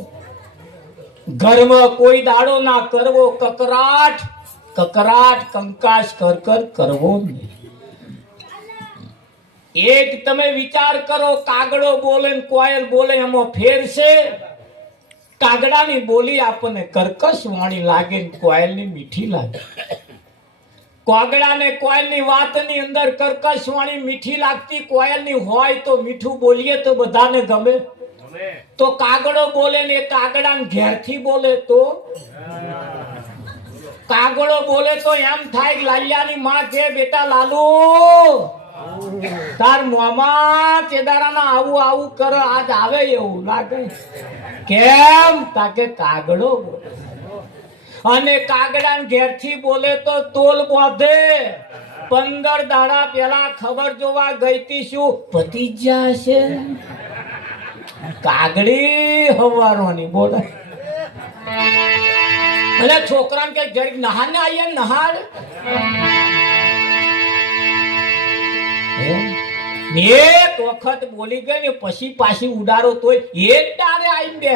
ઘરમાં કોઈ દાડો ના કરવો કકરાટ. કકરાટ કંકાશ કર કરવો નહીં. એક તમે વિચાર કરો, કાગડો બોલે ને કોયલ બોલે એમાં ફેર છે? કાગડાની બોલી આપણને કર્કશ વાણી લાગે, કોયલની મીઠી લાગે. કાગડાને કોયલની વાતની અંદર કર્કશ વાણી મીઠી લાગતી, કોયલની હોય તો મીઠું બોલીએ તો બધાને ગમે. તો કાગડો બોલે ને કાગડાને ઘેરથી બોલે તો કાગડો બોલે તો એમ થાય કે લાલિયાની માં કે બેટા લાલુ તાર મોમાં ચેદારાના આવું આવું કરે, આજ આવે એવું લાગે. કેમ? તાકે કાગડો બોલે. અને કાગડાને ઘેરથી બોલે તો તોલ બાંધે. 15 દાડા પેલા ખબર જોવા ગઈતી, શું ભતીજા છે? કાગડી હવારોની બોલે. અને છોકરાને કે જરીક નહાને આવીએ, નહાડ. એક વખત બોલી ગઈ ને પછી પાછી ઉડારો તોય એક ડારે આવીને બે.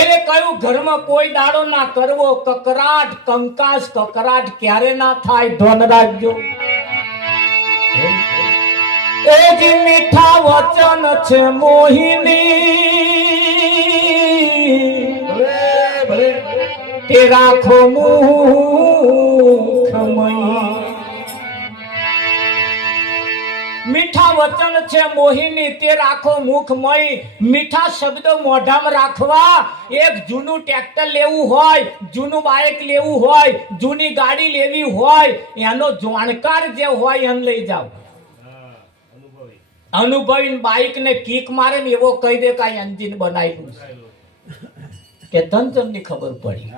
એને કહ્યું ઘરમાં કોઈ દાડો ના કરવો, કકરાટ કંકાસ કકરાટ ક્યારે ના થાય, ધન રાખજો. એ જે મીઠા વચન છે મોહિની, તે રાખો મુખમય. મીઠા વચન છે મોહિની, તે રાખો મુખમય. મીઠા શબ્દો મોઢામાં રાખવા. એક જૂનું ટ્રેક્ટર લેવું હોય, જૂનું બાઇક લેવું હોય, જૂની ગાડી લેવી હોય, એનો જાણકાર જે હોય એને લઈ જાવ. અનુભવી બાઇક ને કિક મારે ને એવો કહી દે કે એન્જિન બનાવ્યું કે તને ખબર પડી.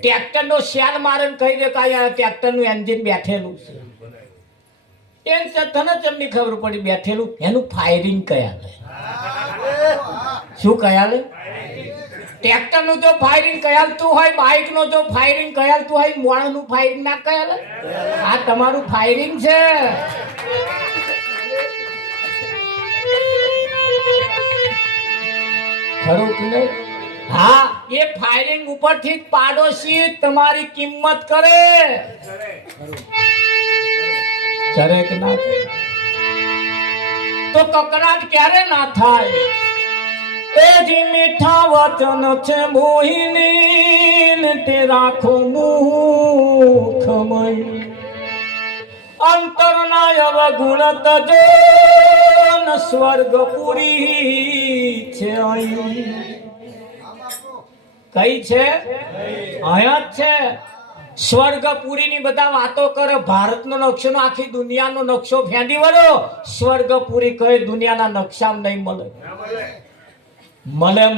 ટ્રેક્ટર નો શેલ મારે કહી દે કે ટ્રેક્ટર નું એન્જિન બેઠેલું છે, તને ચમની ખબર પડી બેઠેલું. એનું ફાયરિંગ કયા લે? શું કયા લે? ટ્રેક્ટર નું જો ફાયરિંગ કયાલતું હોય, બાઇક નો જો ફાયરિંગ કયાલતું હોય, મોણા નું ફાયરિંગ ના કયા લે? આ તમારું ફાયરિંગ છે. ખરું કે નહીં? હા, એ ફાયરિંગ ઉપરથી જ પાડોશી તમારી કિંમત કરે. કરે કે ના? તો કકરાટ ક્યારે ના થાય? એ જે મીઠા વચન છે મોહિની, તે રાખો મુખમય. અંતરના અવગુણ તજો સ્વર્ગપુરી છે. કઈ છે? અહીંયા જ છે. સ્વર્ગપુરી ની બધા વાતો કરે. ભારતનો નકશો નો આખી દુનિયાનો નકશો ફેંદી વળો, સ્વર્ગપુરી કઈ દુનિયાના નકશામાં નહીં મળે.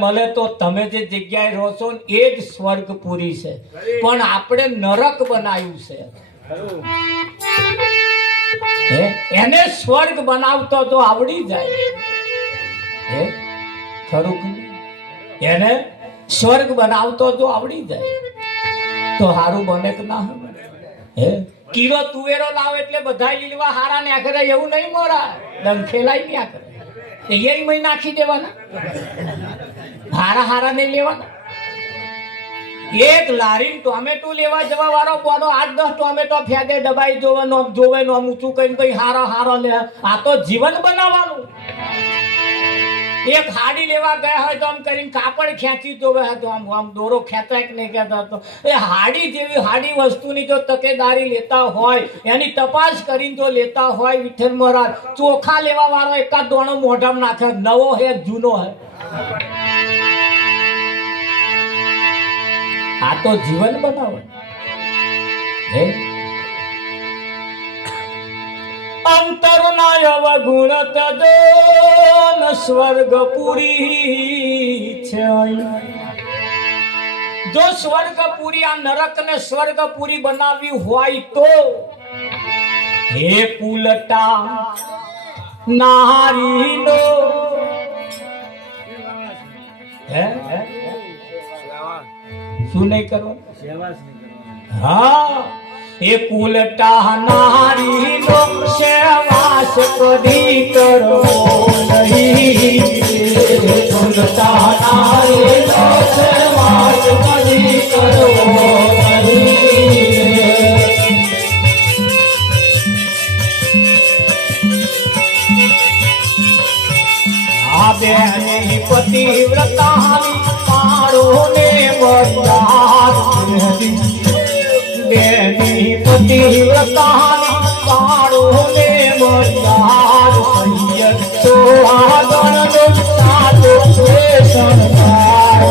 મળે તો તમે જે જગ્યાએ રહો છો એ જ સ્વર્ગપુરી છે. પણ આપણે નરક બનાવ્યું છે. એને સ્વર્ગ બનાવતો તો આવડી જાય. ખરું? એને સ્વર્ગ બનાવતો તો આવડી જાય તો હારું બને કે ના? કિલો તુવેરો લાવ એટલે બધા લીલવા હારા ને આખરે એવું નહીં મોરા, ડંખેલાઈ ને આખરે એ મહી નાખી દેવાના, હારા નહીં લેવાના. એક લારી ટોમેટો લેવા જવા વાળો બોનો 8-10 ટોમેટો ફેંકે, દબાઈ જોવાનું, જોવે નો ઊંચું કઈ ભાઈ હારો લે. આ તો જીવન બનાવવાનું. એક હાડી લેવા ગયા હોય તો આમ કરીને કાપડ ખેંચી જોવે તો આમ દોરો ખેંચાય કે નહીં કહેતા. તો એ હાડી જેવી હાડી વસ્તુની જો તકેદારી લેતા હોય, એની તપાસ કરીને જો લેતા હોય, વિઠ્ઠલ મહારાજ ચોખા લેવા વાળો એકાદ દોણો મોઢામાં નાખે, નવો હે જૂનો હે. આ તો જીવન બનાવે. અંતરના અવગુણ તજો સ્વર્ગપુરી છે. જો સ્વર્ગપુરી આ નરક ને સ્વર્ગપુરી બનાવી હોય તો હે કુલટા નારીનો શું નહીં કરવાનું? હા, એ કુલટા નારીનો સેવાસ કદી કરો નહીં. કુલટા નારીનો સેવાસ કદી કરો નહીં. પતિવ્રતાની પાડોને મર્યાદ બેની પતિવ્રતાની પાડોને મર્યાદ તો આગળનો સાચો શણગાર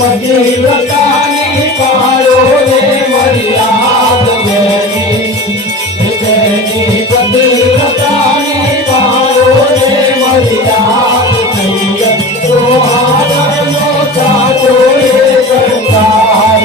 પતિવ્રતાની પાડોને મર્યાદ પતિવ્રતાની પાડોને મર્યાદ તો આગળનો સાચો શણગાર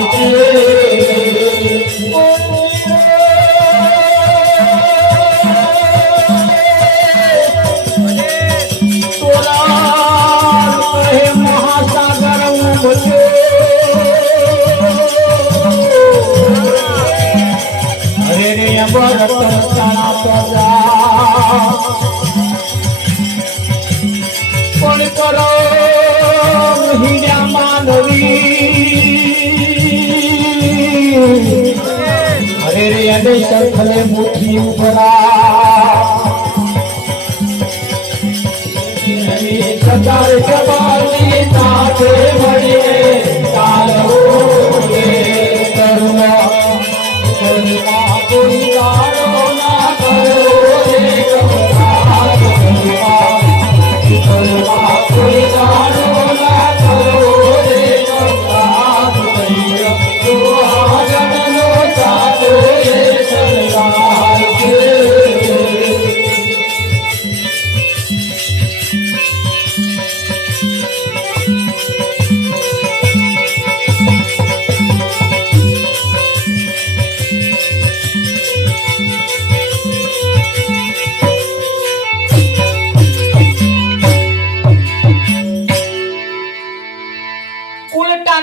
પણ કરો હીરા માનવી અરે રે અને શંખલે મુઠ્ઠી ઉભરા સદાર જવાની સાથે મળીને ચાલો રે કરુણા કરુણા કોઈ ગાળો ના કરો રે કરુણા કોઈ ગાળો ના કરો રે તો આગળનો સાચો રે શણગાર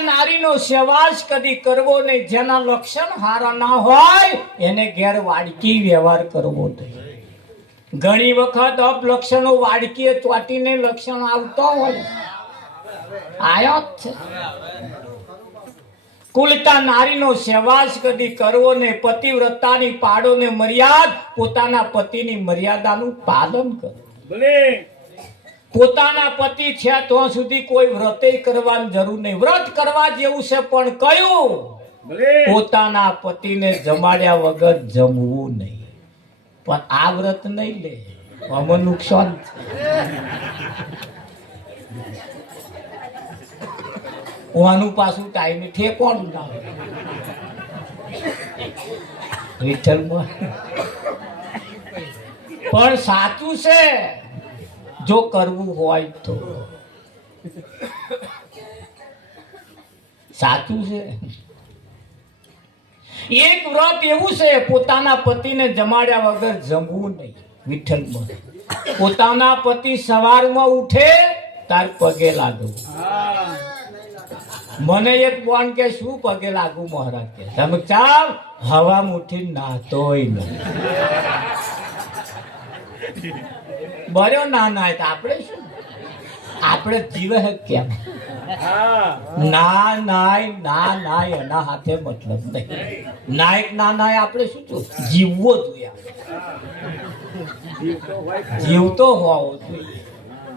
નારીનો સેવાસ કદી કરવો નહીં. જેના લક્ષણ હારા ના હોય એને ઘેર વાડકી વ્યવહાર કરવો જોઈએ. ઘણી વખત અપલક્ષણો વાડકીએ ચોટીને લક્ષણ આવતો હોય આયો જ છે. કુલતા નારીનો સેવાસ કદી કરવો ને પતિવ્રતાની પાડોને મર્યાદ પોતાના પતિની મર્યાદાનું પાલન કરો. પોતાના પતિ છે તો સુધી કોઈ વ્રતે કરવાની જરૂર નહીં. વ્રત કરવા જેવું છે પણ કયું? પોતાના પતિને જમાડ્યા વગર જમવું નહીં. પણ આ વ્રત નહીં લે આમાં નુકસાન છે. આનું પાછું ટાઈમે ઠેકોણ ના વિઠ્ઠલમાં પણ સાચું છે. જો કરવું હોય તો સાચું છે. એક વ્રત એવું છે પોતાના પતિને જમાડ્યા વગર જમવું નહીં. વિઠ્ઠલમાં પોતાના પતિ સવારમાં ઉઠે તાર પગે લાગવું. મને એક બોન કે શું પગે લાગુ મહારાજ કે તમે ચાલ હવા મુઠી નાતોય નહીં. બર્યો ના ના આપણે શું આપણે જીવે કેમ ના નાય ના નાય એના હાથે મતલબ નહીં. નાયક ના નાય આપણે શું છું જીવવો જોઈએ. જીવતો હોવો જોઈએ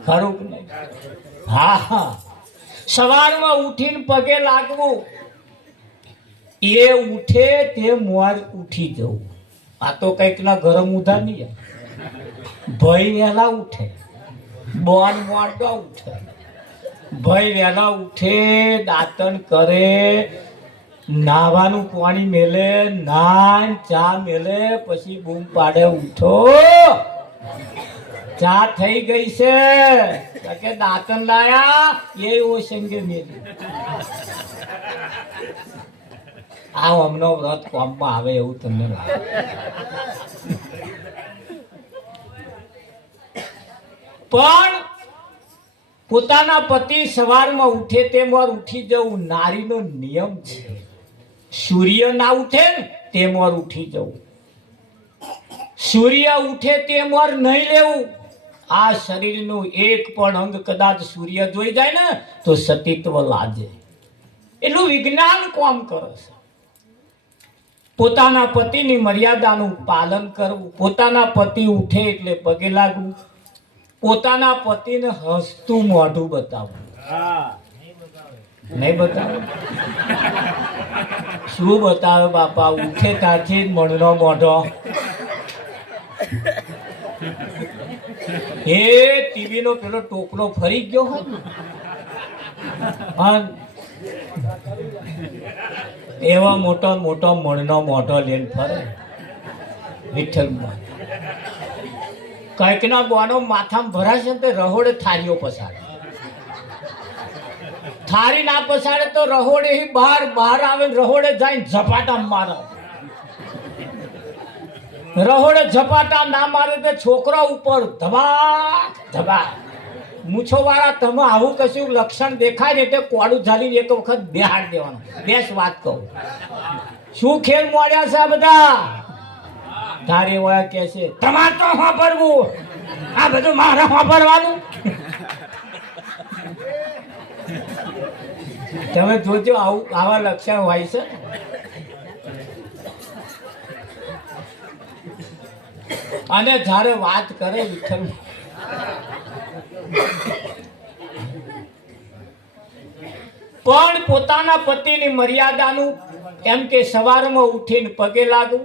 ખરું કે નહીં? હા હા સવારમાં ઉઠીને પગે લાગવું. એ ઉઠે તે મોર ઉઠી જવું. આ તો કઈક ના ગરમ ઉધા નહીં. ભાઈ વહેલા ઉઠે બોન મોડો ઉઠે. ભાઈ વહેલા ઉઠે દાંતણ કરે નાવાનું પાણી મેલે નાન ચા મેલે પછી બૂમ પાડે ઉઠો ચા થઈ ગઈ છે કે દાંતણ લાયા એ ઓસંગે મેલી. આ હમનો વ્રત કોમમાં આવે એવું તમને લાગે? પણ પોતાના પતિ સવારમાં ઉઠે તેમ વાર ઉઠી જવું નારીનો નિયમ છે. સૂર્ય ના ઉઠે ને તેમ વાર ઉઠી જવું. સૂર્ય ઉઠે તેમ વાર નહીં લેવું. આ શરીરનું એક પણ અંગ કદાચ સૂર્ય જોઈ જાય ને તો સતીત્વ લાજે. એટલું વિજ્ઞાન કામ કરે છે. પોતાના પતિની મર્યાદાનું પાલન કરવું. પોતાના પતિ ઉઠે એટલે પગે લાગવું. પોતાના પતિને હસતું મોઢું બતાવવું. નહીં બતાવે? શું બતાવે બાપા? ઉઠે ત્યાંથી જ મણનો મોઢો. એ ટીવી નો પેલો ટોપલો ફરી ગયો હોય, એવા મોટો મોટો મણનો મોઢો લઈને ફરે. વિઠ્ઠલ કઈક ના બોનો માથામાં ભરાશે ને રહોડે થારીઓ પસાડે. થારી ના પસાડે તો રહોડે બહાર બહાર આવે, રહોડે જાય ઝપાટા મારે. રહોડે ઝપાટા ના મારે તો છોકરા ઉપર ધબાક ધબાક. મૂછો વાળા તમે આવું કશું લક્ષણ દેખાય ને એટલે કોડું ઝાલીને એક વખત બેહાડ દેવાનું. બેસ વાત કહું, શું ખેલ મોડ્યા છે બધા? તારી વાળા કે છે તમારે તો વાપરવું, આ બધું મારે વાપરવાનું. તમે જોજો આવું આવા લક્ષણ હોય છે. અને જ્યારે વાત કરે વિઠ્ઠલ પણ પોતાના પતિની મર્યાદાનું, એમ કે સવારમાં ઉઠીને પગે લાગવું,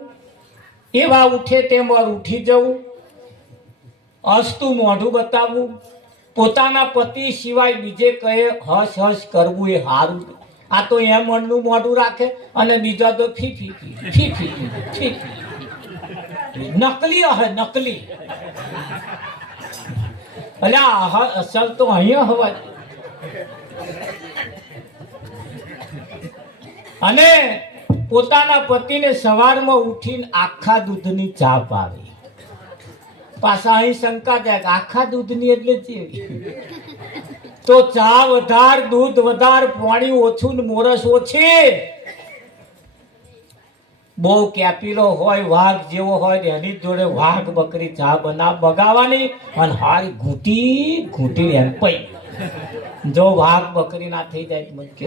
એવા ઉઠે તેમ ઉઠી જવું, હસતું મોઢું બતાવવું, પોતાના પતિ સિવાય બીજે કહે હસ હસ કરવું એ હારું. આ તો એમ મનનું મોઢું રાખે અને બીજા તો fee fee fee fee fee નકલી હે નકલી. અલ્યા અસલ તો અહીંયા હવા. અને પોતાના પતિને સવારમાં ઉઠીને આખા દૂધની ચા પાવી. પાછા અહીં શંકા જાય કે આખા દૂધની એટલે ચેવી? તો ચા વધાર, દૂધ વધાર, પાણી ઓછું ને મોરસ ઓછી. બહુ કેપીલો હોય, વાઘ જેવો હોય એની જોડે વાઘ બકરી ચા બગાવવાની અને હારી ઘૂંટી ઘૂંટી એમ પઈ. જો વાઘ બકરી ના થઈ જાય મને કે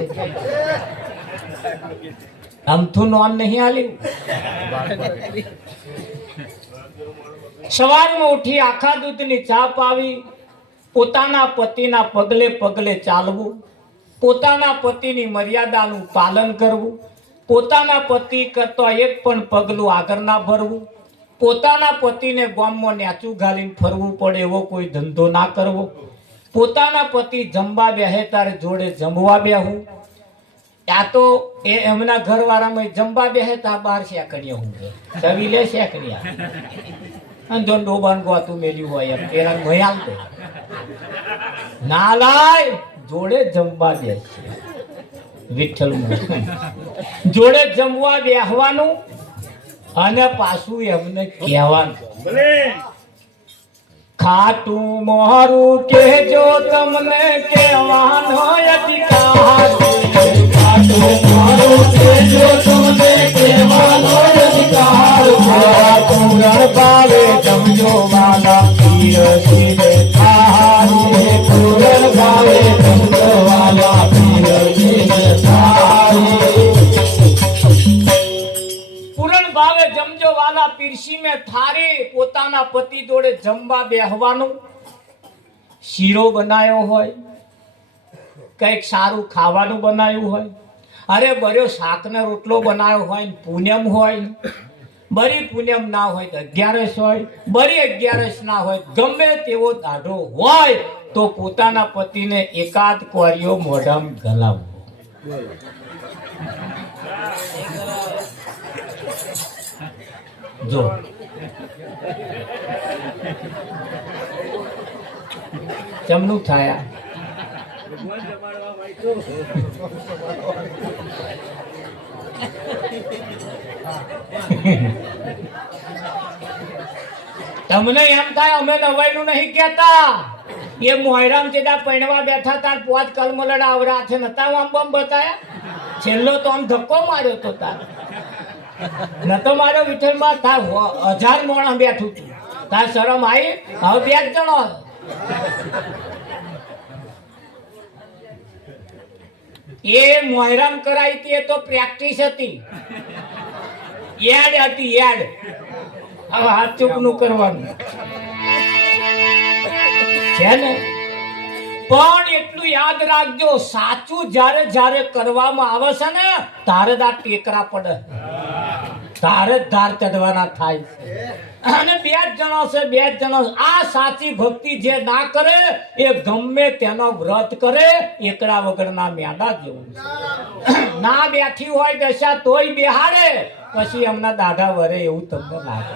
અમથું નોન નહીં આલ્યું. સવારમાં ઉઠી આખા દૂધની ચા પાવી, પોતાના પતિના પગલે પગલે ચાલવું, પોતાના પતિની મર્યાદાનું પાલન કરવું, પોતાના પતિ કરતા એક પણ પગલું આગળ ના ભરવું, પોતાના પતિને ગામમાં ન્યાચું ઘાલીને ફરવું પડે એવો કોઈ ધંધો ના કરવો, પોતાના પતિ જમવા બેહે તારે જોડે જમવા બેહું. આ તો એમના ઘરવાળામાં જમવા બેહે તા બાર શેકણીયા હું સવીલે શેકણીયા અને જો ડોબાન ગોતું મેલ્યું હોય એમ પેલા ભયાલ તો ના લાય જોડે જમવા બેસે. વિઠ્ઠલ જોડે જમવા બેહવાનું અને પાછું એમને કહેવાનું ખાટું મોરું કેજો તમને કહેવાનો અધિકાર. ખાટું મોરું કેજો તમને કહેવાનો અધિકાર. પૂરણ ભાવે જમજો વાલા પીરસીને થાળી. પૂરણ ભાવે જમજો વાલા પીરસીને થાળી. પૂરણ ભાવે જમજો વાલા પીરસી મેં થાળી. પોતાના પતિ જોડે જમવા બેહવાનું. શીરો બનાવ્યો હોય, કઈક સારું ખાવાનું બનાવ્યું હોય, અરે બર્યો શાકનો રોટલો બનાવ્યો હોય, પૂનમ હોય, બરી પૂનમ ના હોય તો 11 હોય, બરી 11 ના હોય, ગમે તેવો દાઢો હોય તો પોતાના પતિને એકાદ કોરિયો મોઢામાં ગલાવવો. જો ચમનું થાયા તમને એમ થાય અમે નવાઈનું નહીં કેતા. એ મોહરામ જેડા પૈણવા બેઠા તાર પોચ કલમલડા આવરા છે નતા આમ બમ બતાયા. છેલ્લો તો આમ ધક્કો માર્યો તો તાર નતો માર્યો વિઠ્ઠલમાં. તાર 1000 મોણા બેઠું હતું. તાર શરમ આવી? હવે 2 જણો. એ મોહરામ કરાઈ હતી એ તો પ્રેક્ટિસ હતી, યાદ હતી યાદ. હવે હાથ ચૂકનું કરવાનું. છે ને, પણ એટલું યાદ રાખજો, સાચું જ્યારે જ્યારે કરવામાં આવે છે ને તારે જ આ ટેકરા પડે, તારે જ ધાર ચડવાના થાય છે. અને બે જ જણો છે, બે જ જણો. આ સાચી ભક્તિ જે ના કરે એ ગમે તેનો વ્રત કરે એકડા વગરના મેડા જેવું છે. ના બેઠી હોય દશા તોય બેહાડે, પછી એમના દાઢા વરે એવું તમને લાગે.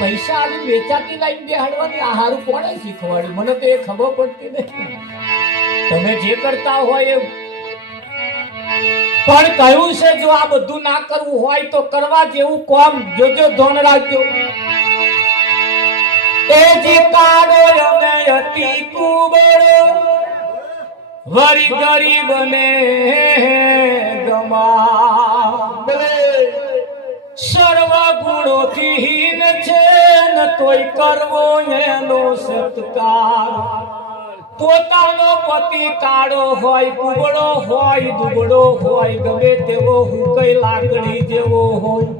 પૈસા આવી વેચાતી લાઈન બેહાડવાની આ હારું કોણે શીખવાડ્યું? મને તો એ ખબર પડતી નથી. તમે જે કરતા હોય એ પણ કહ્યું છે, જો આ બધું ના કરવું હોય તો કરવા જેવું કોમ જોજો, ધોન રાખજો. એ જે કાળો અમે અતિ કુબળો વરી ગરીબ ને ગમા, સર્વ ગુણોથી હીન છે ને તોય કરવો એનો સત્કાર. પોતાનો પતિ કાળો હોય, કુબળો હોય, દુબળો હોય, ગમે તેવો હુકઈ લાકડી જેવો હોય,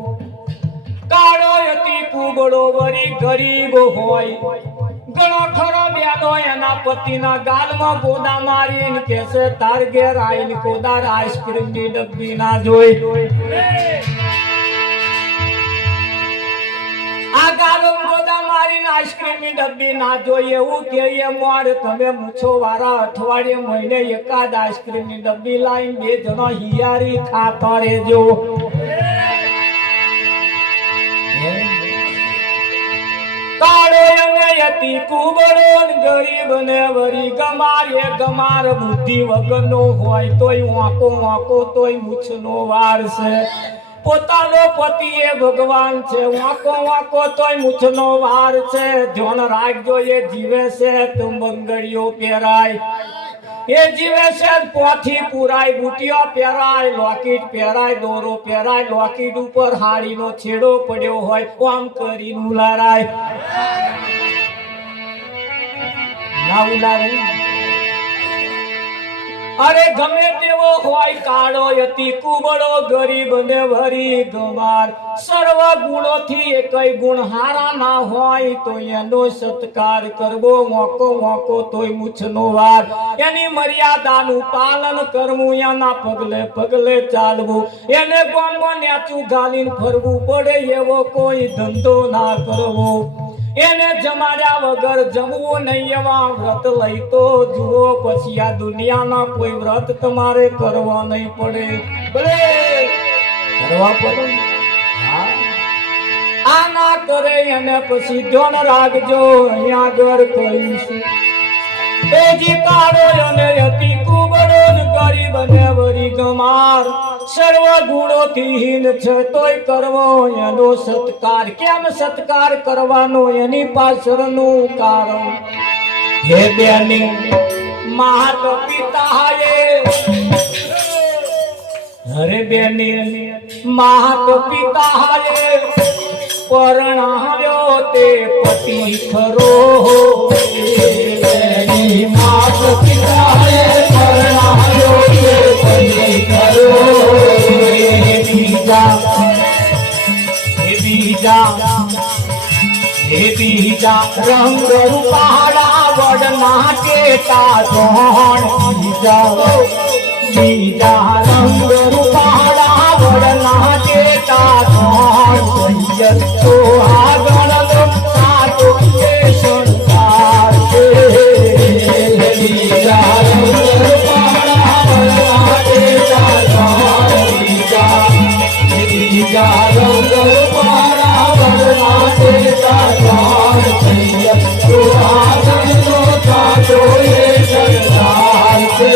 કાળો અતિ કુબળો વરી ગરીબ હોય, ઘણો ખરો બેનો એના પતિના ગાલમાં ગોદા મારીને કેસે તાર ઘેર આવીને કોદાર આઈસ્ક્રીમની ડબ્બી ના જોઈ. આ ગાલમ ગોદા મારીને આઈસ્ક્રીમની ડબ્બી ના જોઈએ એવું કહીએ મોર. તમે મૂછો વાળા અઠવાડિયે મહિને એકાદ આઈસ્ક્રીમની ડબ્બી લાવીને બે જણો હિયારી ખાતા રહેજો. કાળો અને અતિ કુબળો ગરીબ ને વરી ગમાર. એ ગમાર બુદ્ધિ વગરનો હોય તોય વાંકો વાંકો તોય મૂછનો વાર છે. પોતાનો પતિ એ ભગવાન છે, વાંકો વાંકો તોય મૂછનો વાર છે. ધ્યાન રાખજો, એ જીવે છે તો બંગડીઓ પહેરાય, એ જીવે છે પોથી પુરાય, બુટિયો પહેરાય, લોકેટ પહેરાય, દોરો પહેરાય, લોકેટ ઉપર હાડીનો છેડો પડ્યો હોય આમ કરીને ઉલારાય ના ઉલારે. અરે ગમે તેવો હોય કાળો અતિ કુબળો ગરીબ ને વરી ગમાર. સર્વ ગુણોથી એકય ગુણ હારા ના હોય તો એનો સત્કાર કરવો, મોકો મોકો તોય મૂછનો વાર. એની મર્યાદાનું પાલન કરવું, એના પગલે પગલે ચાલવું, એને ગામમાં નેચું ઘાલીને ફરવું પડે એવો કોઈ ધંધો ના કરવો. એને જમાડ્યા વગર જમવું નહીં એવા વ્રત લઈ તો જુઓ, પછી આ દુનિયાના કોઈ વ્રત તમારે કરવા નહીં પડે. ભલે કરવા પડે, આ ના કરે એને પછી ધ્યાન રાખજો. અહીંયા આગળ કહીશું એ જી કાળો અને અતિ કુબળો ગરીબ ને વરી ગમાર. સર્વ ગુણોથી હીન છે તોય કરવો એનો સત્કાર. કેમ સત્કાર કરવાનો? એની પાછળનું કારણ. હે બેની માત પિતા હે, હરે બેની માત પિતા હે, પરણાવ્યો તે પતિ ખરો. બેની માત પિતા હે, પરણાવ્યો તે પતિ ખરો. બીજા રંગ રૂપાળા વડના ટેટા ધોણ. બીજા રંગ રૂપાળા વડના ટેટા ધોણ. તો આગળ સાતો સંસાર છે. બીજા રંગ રૂપાળા વડના ટેટા ધોણ. બીજા રંગ રૂપાળા વડના ટેટા ધોણ. તો આગળ સાતો સંસાર છે.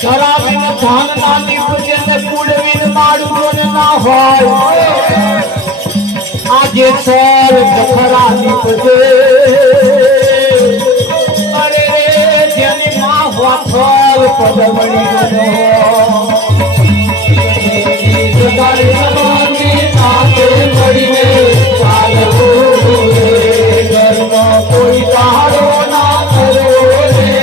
ધરાવીન ધાન ના નીપજે ને કુડવીન માડું ના હોય આજે સર દખરા નીપજે અરે જેની માં હોથલ પદવણી ગયો જગાડી જવાની સાથે મળીને ચાલવું ઘરમાં કોઈ તારો ના કરો રે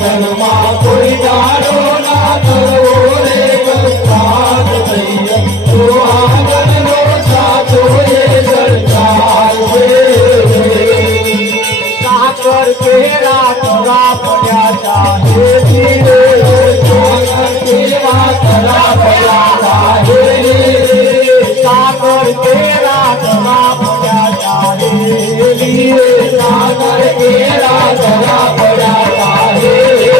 ઘરમાં કોઈ તારો ના કરો રે તો આગળનો સાચો એ સરકાર સાકર કેરા તરા પડ્યા ચાહે ધીરે સાકર કેરા તરા પડ્યા ચાહે સાકર કેરા તરા પડ્યા ચાહે ધીરે સાકર કેરા તરા પડ્યા ચાહે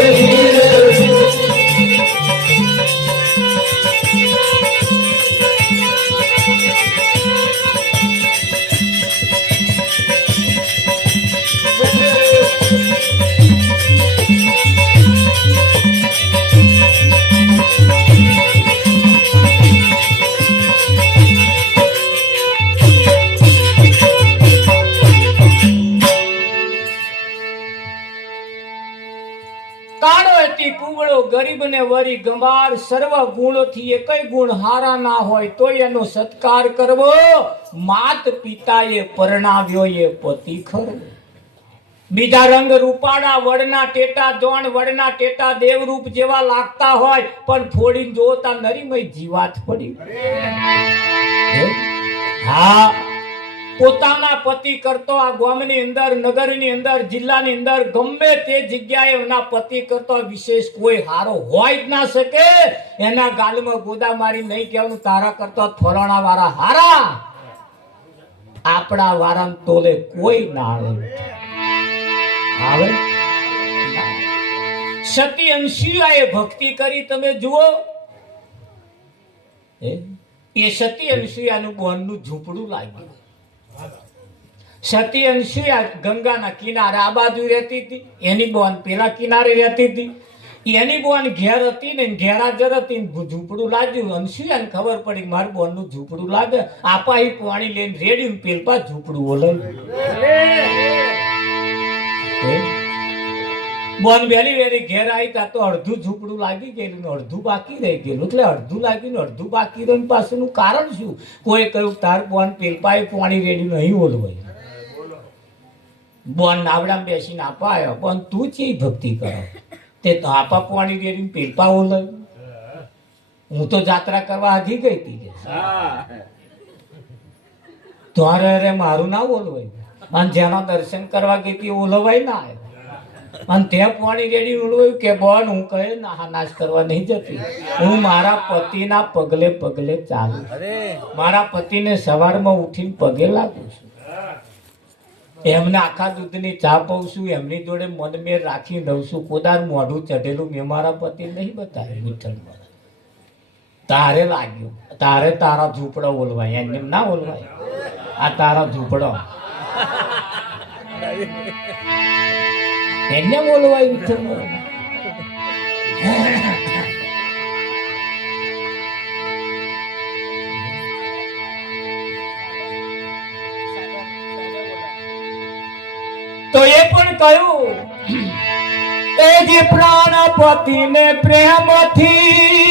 ગરીબ ને વરી ગંભાર સર્વ ગુણોથી એકય ગુણ હારા ના હોય તો એનો સત્કાર કરવો માત પિતાએ પરણાવ્યો એ પતિ ખરો બીજા રંગ રૂપાળા વડના ટેટા દોણ વડના ટેટા દેવરૂપ જેવા લાગતા હોય પણ ફોડીને જોતા નરીમય જીવાત પડી હા પોતાના પતિ કરતો આ ગામની અંદર નગરની અંદર જિલ્લાની અંદર ગમે તે જગ્યાએ એના પતિ કરતો વિશેષ કોઈ હારો હોય જ ના શકે એના ગાલમાં ગોદા મારી નહીં કહેવાનું તારા કરતો ફલાણા વાળા હારા આપણા વારામ તોલે કોઈ ના આવે સતી અંશુયાએ ભક્તિ કરી તમે જુઓ એ સતી અંશુયાનું બોનનું ઝૂંપડું લાગ્યું સતી અંશુયા ગંગાના કિનારે આ બાજુ રહેતી હતી એની બોન પેલા કિનારે રહેતી હતી એની બોન ઘેર હતી ને ઘેરા જર હતી ઝૂંપડું લાગ્યું અંશુયાને ખબર પડી મારું બોન નું ઝૂંપડું લાગે આપા એ પાણી લઈને રેડ્યું પેલપા ઝૂંપડું ઓલાયું બોન વેલી વેલી ઘેર આવી તા તો અડધું ઝૂંપડું લાગી ગયેલું અડધું બાકી રહી ગયેલું એટલે અડધું લાગ્યું ને અડધું બાકી રહ્યું પાછળનું કારણ શું કોઈ કહ્યું તાર બોન પેલપાએ પાણી રેડ્યું નહીં ઓલવાય બોન નાવડામાં બેસીને આપા આવ્યો બોન તું ચી ભક્તિ કરો તે તો આપા પાણી રેડીને પેલપા ઓલાયું હું તો જાત્રા કરવા આધી ગઈ હતી ત્યારે અરે મારું ના ઓલવાયું અને જેના દર્શન કરવા ગઈ હતી ઓલવાય ના આવ્યો અને ત્યાં પાણી રેડી ઓળવાયું કે બોન હું કહે નાશ કરવા નહીં જતી હું મારા પતિના પગલે પગલે ચાલું મારા પતિને સવારમાં ઉઠીને પગે લાગુ છું એમને આખા દૂધની ચા પઉં છું એમની જોડે મન મેં રાખી દઉં છું કોદાર મોઢું ચઢેલું મેં મારા પતિ નહીં બતાવ્યું વિઠ્ઠલ તારે લાગ્યું તારે તારા ઝૂંપડા ઓલવાય એમ ના ઓલવાય આ તારા ઝૂંપડો એને બોલવાય વિઠ્ઠલ તો એ પણ કહ્યું એ જે પ્રાણપતિને પ્રેમથી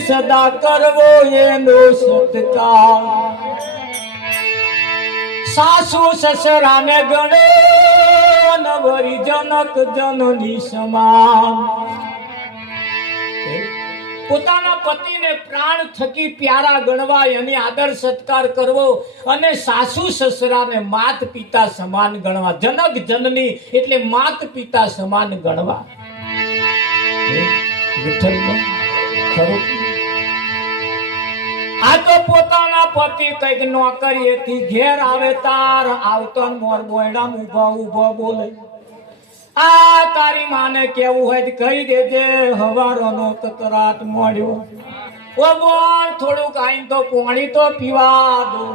સદા કરવો એનો સત્કાર સાસુ સસરાને ગણે નવરી જનક જનની સમાન પોતાના પતિને પ્રાણ થકી પ્યારા ગણવા એની આદર સત્કાર કરવો અને સાસુ સસરાને માત પિતા સમાન ગણવા જનક જનની એટલે માત પિતા સમાન ગણવા આ તો પોતાના પતિ કઈક નોકરીએથી ઘેર આવે તાર આવતો મોર બોયડા ઉભા ઉભા બોલે આ તારી માને કેવું હોય કહી દેજે હવારોનો કકરાટ મળ્યો ઓ બોલ થોડુંક આઈને તો પાણી તો પીવા દો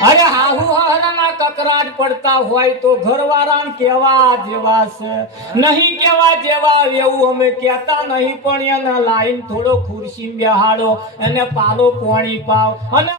અરે હાહુ હારાના કકરાટ પડતા હોય તો ઘરવાળાને કેવા જેવા છે નહીં કેવા જેવા એવું અમે કહેતા નહીં, પણ એને લાઈન થોડો ખુરશી બેહાડો અને પાલો પાણી પાવ અને